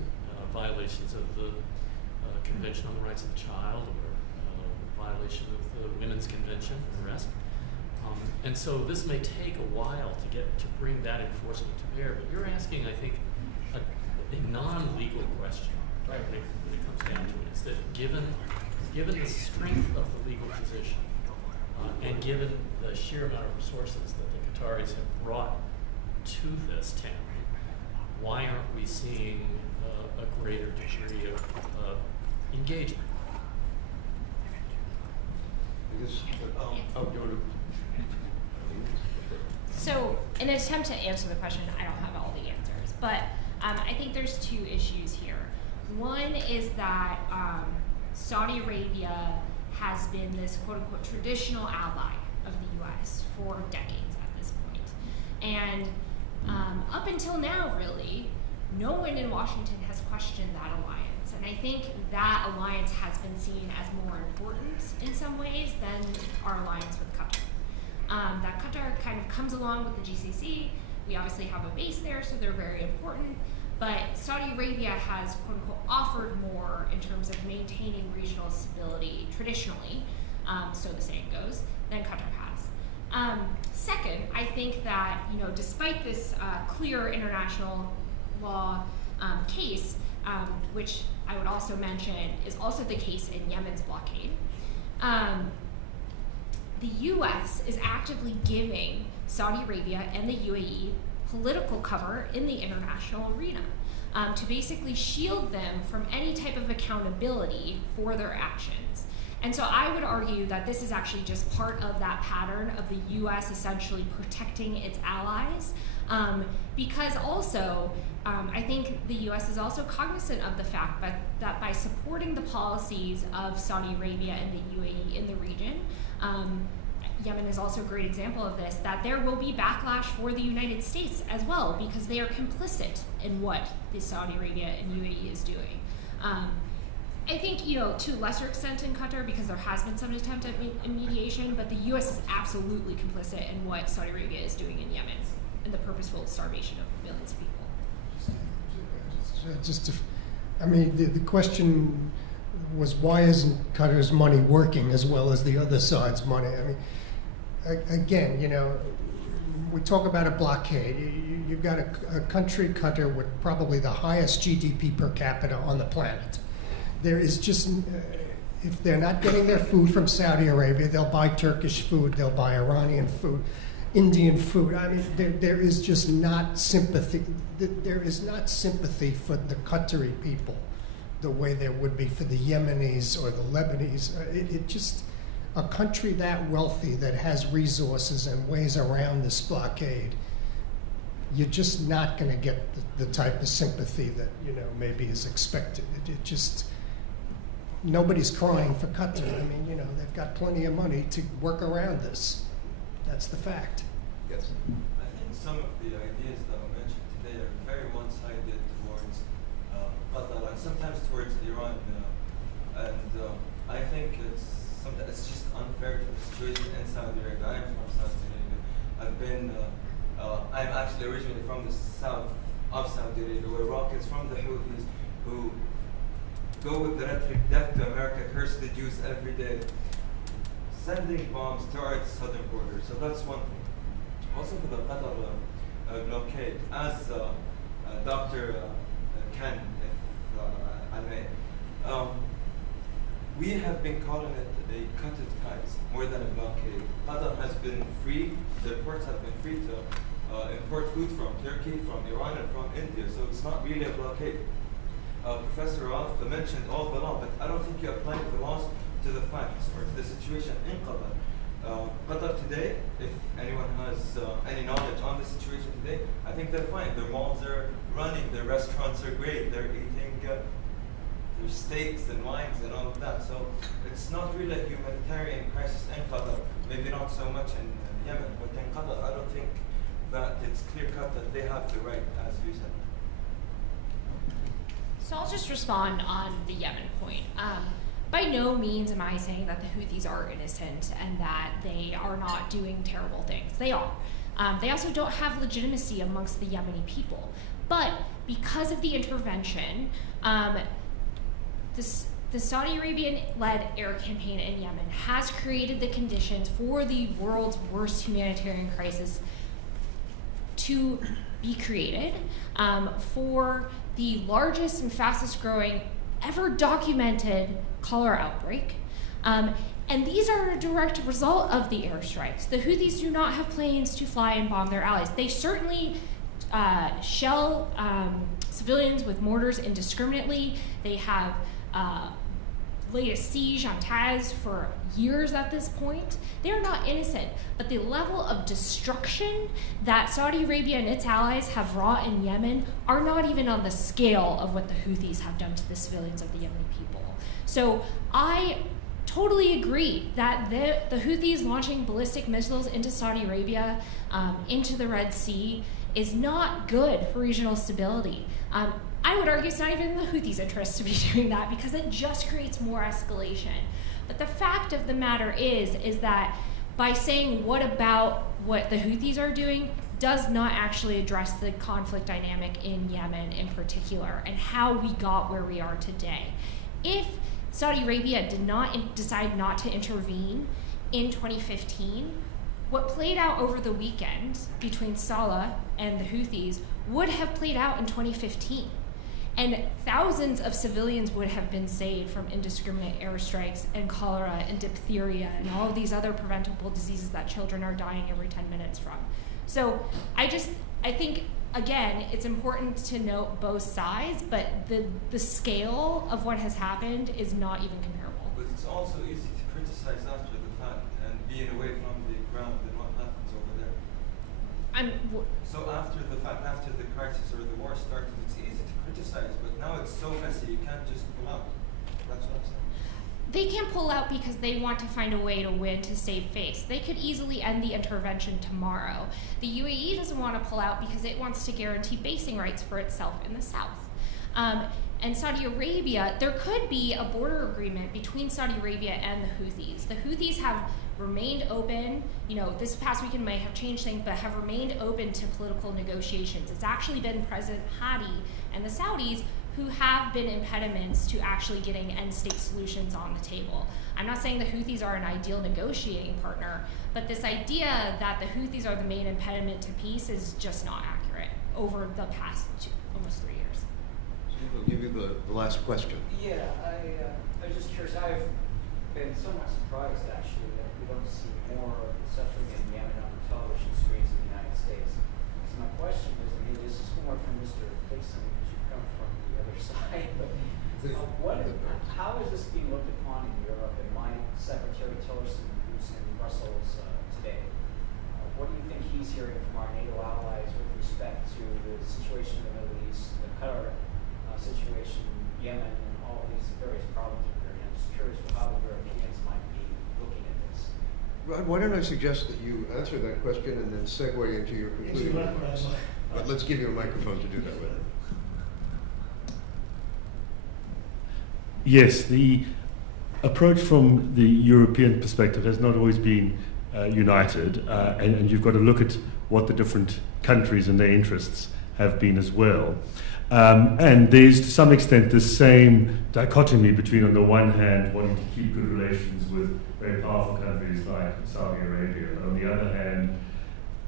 violations of the Convention on the Rights of the Child or violation of the Women's Convention and the rest. And so this may take a while to bring that enforcement to bear. But you're asking, I think, a non-legal question. Right. When it comes down to it, is that given the strength of the legal position and given the sheer amount of resources that the Qataris have brought to this town, why aren't we seeing a greater degree of engagement? So, in an attempt to answer the question, I don't have all the answers, but I think there's two issues here. One is that Saudi Arabia has been this quote-unquote traditional ally of the U.S. for decades at this point. And up until now, really, no one in Washington has questioned that alliance. And I think that alliance has been seen as more important in some ways than our alliance with Qatar. That Qatar kind of comes along with the GCC. We obviously have a base there, so they're very important. But Saudi Arabia has, quote unquote, offered more in terms of maintaining regional stability traditionally, so the saying goes, than Qatar has. Second, I think that, despite this clear international law case, which I would also mention is also the case in Yemen's blockade, the U.S. is actively giving Saudi Arabia and the UAE political cover in the international arena to basically shield them from any type of accountability for their actions. And so I would argue that this is actually just part of that pattern of the U.S. essentially protecting its allies, because also I think the U.S. is also cognizant of the fact that by supporting the policies of Saudi Arabia and the UAE in the region, Yemen is also a great example of this, that there will be backlash for the United States as well, because they are complicit in what the Saudi Arabia and UAE is doing. I think, to a lesser extent in Qatar, because there has been some attempt at mediation, but the U.S. is absolutely complicit in what Saudi Arabia is doing in Yemen. And the purposeful starvation of millions of people. The question was, why isn't Qatar's money working as well as the other side's money? Again, we talk about a blockade. You've got a country, Qatar, with probably the highest GDP per capita on the planet. There is just, if they're not getting their food from Saudi Arabia, they'll buy Turkish food, they'll buy Iranian food, Indian food. There is just not sympathy. There is not sympathy for the Qatari people the way there would be for the Yemenis or the Lebanese. A country that wealthy, that has resources and ways around this blockade, you're just not going to get the type of sympathy that maybe is expected. Nobody's crying for Qatar. They've got plenty of money to work around this. That's the fact. Yes. I think some of the ideas that were mentioned today are very one-sided towards Qatar and sometimes towards Iran. I think it's just unfair to the situation in Saudi Arabia. I'm from Saudi Arabia. I'm actually originally from the south of Saudi Arabia, where rockets from the Houthis, who go with the rhetoric, death to America, curse the Jews every day, sending bombs to our southern border. So that's one thing. Also for the Qatar blockade, as Dr. Ken, if I may, we have been calling it a cut of ties more than a blockade. Qatar has been free, the ports have been free to import food from Turkey, from Iran, and from India, so it's not really a blockade. Professor Ralph mentioned all the law, but I don't think you applied the laws to the facts or to the situation in Qatar. Qatar today, if anyone has any knowledge on the situation today, I think they're fine. Their malls are running, their restaurants are great, they're eating their steaks and wines and all of that. So it's not really a humanitarian crisis in Qatar, maybe not so much in Yemen, but in Qatar I don't think that it's clear-cut that they have the right, as you said. So I'll just respond on the Yemen point. By no means am I saying that the Houthis are innocent and that they are not doing terrible things. They are. They also don't have legitimacy amongst the Yemeni people. But because of the intervention, the Saudi Arabian-led air campaign in Yemen has created the conditions for the world's worst humanitarian crisis to be created, for the largest and fastest growing ever documented cholera outbreak. And these are a direct result of the airstrikes. The Houthis do not have planes to fly and bomb their allies. They certainly shell civilians with mortars indiscriminately. They have laid a siege on Taz for years at this point. They are not innocent, but the level of destruction that Saudi Arabia and its allies have wrought in Yemen are not even on the scale of what the Houthis have done to the civilians of the Yemeni people. So I totally agree that the Houthis launching ballistic missiles into Saudi Arabia, into the Red Sea, is not good for regional stability. I would argue it's not even in the Houthis' interest to be doing that because it just creates more escalation. But the fact of the matter is that by saying what about what the Houthis are doing does not actually address the conflict dynamic in Yemen in particular and how we got where we are today. If Saudi Arabia did not decide not to intervene in 2015, what played out over the weekend between Saleh and the Houthis would have played out in 2015. And thousands of civilians would have been saved from indiscriminate airstrikes and cholera and diphtheria and all of these other preventable diseases that children are dying every 10 minutes from. So I think, again, it's important to note both sides, but the scale of what has happened is not even comparable. But it's also easy to criticize after the fact and being away from the ground and what happens over there. So after the fact, after the crisis or the war started, it's easy to criticize, but now it's so messy, you can't just pull out. That's what I'm saying. They can't pull out because they want to find a way to win to save face. They could easily end the intervention tomorrow. The UAE doesn't want to pull out because it wants to guarantee basing rights for itself in the south. And Saudi Arabia, there could be a border agreement between Saudi Arabia and the Houthis. The Houthis have remained open. You know, this past weekend may have changed things, but have remained open to political negotiations. It's actually been President Hadi and the Saudis who have been impediments to actually getting end-state solutions on the table. I'm not saying the Houthis are an ideal negotiating partner, but this idea that the Houthis are the main impediment to peace is just not accurate over the past almost 3 years. We'll give you the last question. Yeah, I was just curious. I've been somewhat surprised, actually, that we don't see more of the suffering in Yemen on the television screens in the United States. So my question is, and maybe this is more from Mr. Dixon, because you come from the other side, but how is this being looked upon in Europe? And my Secretary Tillerson, who's in Brussels today, what do you think he's hearing from our NATO allies with respect to the situation in the Middle East, the Qatar situation, Yemen, and all these various problems we're in? I'm just curious how the Europeans might be looking at this. Rod, why don't I suggest that you answer that question and then segue into your conclusion remarks. But let's give you a microphone to do that with. Yes, the approach from the European perspective has not always been united, and you've got to look at what the different countries and their interests have been as well. And there's, to some extent, this same dichotomy between, on the one hand, wanting to keep good relations with very powerful countries like Saudi Arabia, but on the other hand,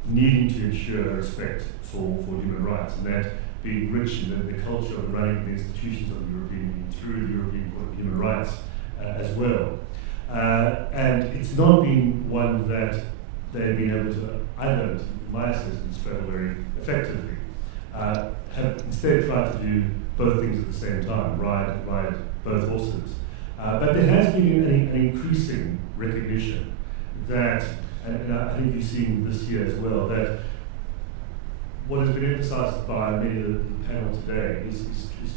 needing to ensure respect for human rights, and that being rich in the culture of running the institutions of the European Union through the European Court of Human Rights as well. And it's not been one that they've been able to, I don't, in my assessment, straddle very effectively. Have instead tried to do both things at the same time, ride both horses. But there has been an increasing recognition that, and I think you've seen this year as well, that what has been emphasized by many of the panel today is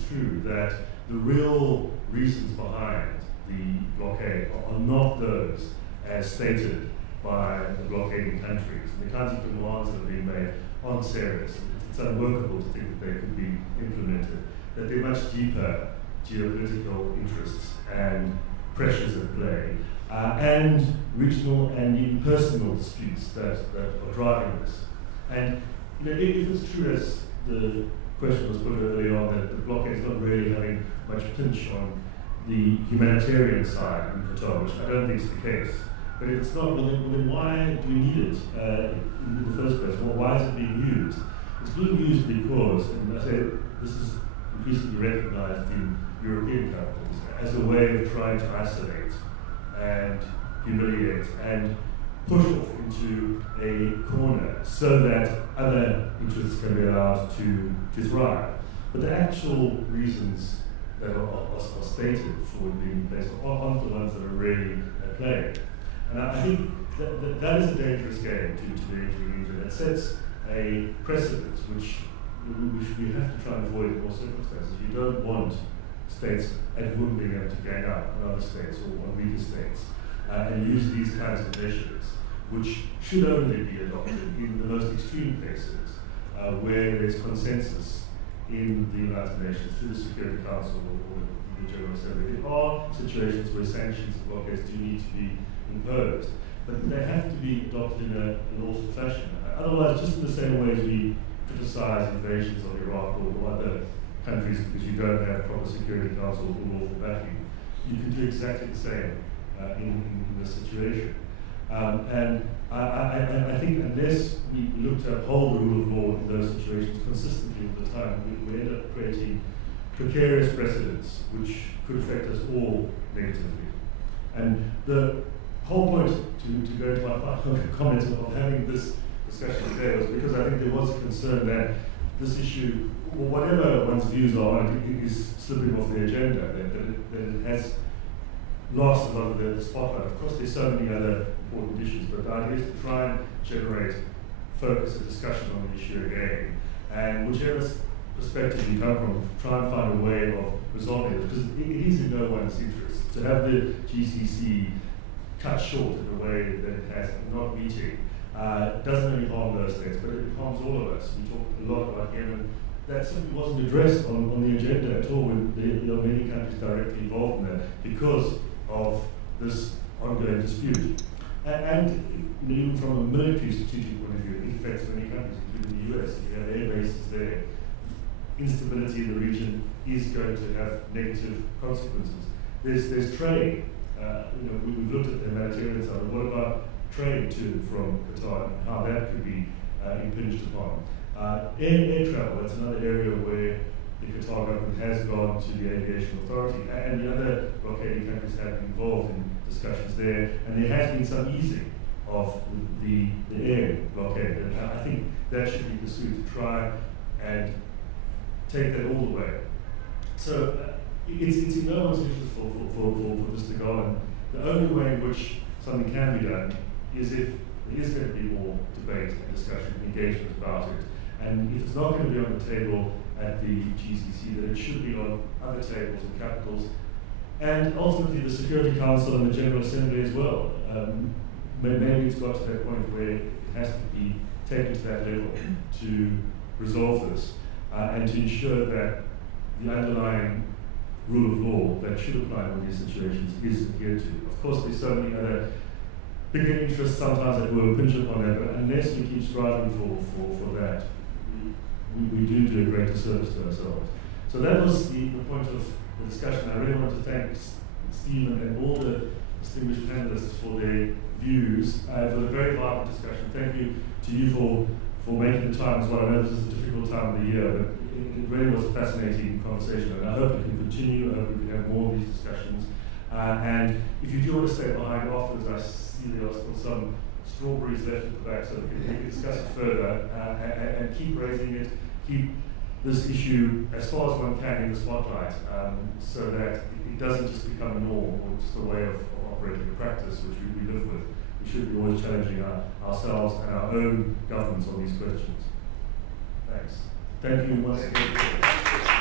true, that the real reasons behind the blockade are not those as stated by the blockading countries. The kinds of demands that are being made aren't serious. It's unworkable to think that they could be implemented, that they're much deeper geopolitical interests and pressures at play, and regional and even personal disputes that are driving this. And you know, if it's true, as the question was put earlier on, that the blockade is not really having much pinch on the humanitarian side in Qatar, which I don't think is the case. But if it's not, well then why do we need it in the first place? Well, why is it being used? It's being used because, and I say this is increasingly recognized in European countries, as a way of trying to isolate and humiliate and push off into a corner so that other interests can be allowed to thrive. But the actual reasons that are stated for it being in place aren't the ones that are really at play. And I think that is a dangerous game to be entering into. It sets a precedent which we have to try and avoid in all circumstances. You don't want states at will being able to gang up on other states or on weaker states and use these kinds of measures, which should only be adopted in the most extreme cases where there's consensus in the United Nations through the Security Council or the General Assembly. There are situations where sanctions and blockades do need to be imposed, but they have to be adopted in a lawful fashion. Otherwise, just in the same way as we criticize invasions of Iraq or other countries because you don't have proper Security Council or lawful backing, you can do exactly the same in this situation. And I think unless we look to uphold the rule of law in those situations consistently all the time, we end up creating precarious precedents which could affect us all negatively. And the whole point, to go to my final comments of having this discussion today, was because I think there was a concern that this issue, whatever one's views are, is slipping off the agenda, that it has lost a lot of the spotlight. Of course, there's so many other important issues, but the idea is to try and generate focus and discussion on the issue again. And whichever perspective you come from, try and find a way of resolving it, because it is in no one's interest to have the GCC cut short in the way that it has, not meeting. Doesn't only harm those states, but it harms all of us. We talked a lot about Yemen. That simply wasn't addressed on the agenda at all when there are many countries directly involved in that because of this ongoing dispute. And even from a military strategic point of view, it affects many countries, including the US. If you have air bases there, instability in the region is going to have negative consequences. There's trade. We've looked at the humanitarian side. What about trade to from Qatar and how that could be impinged upon? Air travel, that's another area where the Qatar government has gone to the aviation authority, and the other blockading countries have been involved in discussions there, and there has been some easing of the air blockade. And I think that should be pursued to try and take that all the way. So it's in no one's interest for this to go on. The only way in which something can be done is if there is going to be more debate and discussion and engagement about it. And if it's not going to be on the table at the GCC, then it should be on other tables and capitals, and ultimately the Security Council and the General Assembly as well. Maybe it's got to that point where it has to be taken to that level to resolve this, and to ensure that the underlying rule of law that should apply in all these situations is adhered to. Of course, there's so many other bigger interests sometimes that will pinch upon that, but unless we keep striving for that, we do a great disservice to ourselves. So that was the point of the discussion. I really want to thank Stephen and all the distinguished panelists for their views, for the very vibrant discussion. Thank you to you for making the time as well. I know this is a difficult time of the year, but it really was a fascinating conversation, and I hope it can continue. I hope we can have more of these discussions. And if you do want to stay behind afterwards, I see there are still some strawberries left at the back, so we can discuss it further, and keep raising it, keep this issue as far as one can in the spotlight, so that it doesn't just become a norm or just a way of operating a practice which we live with. We should be always challenging ourselves and our own governments on these questions. Thanks. Thank you once again.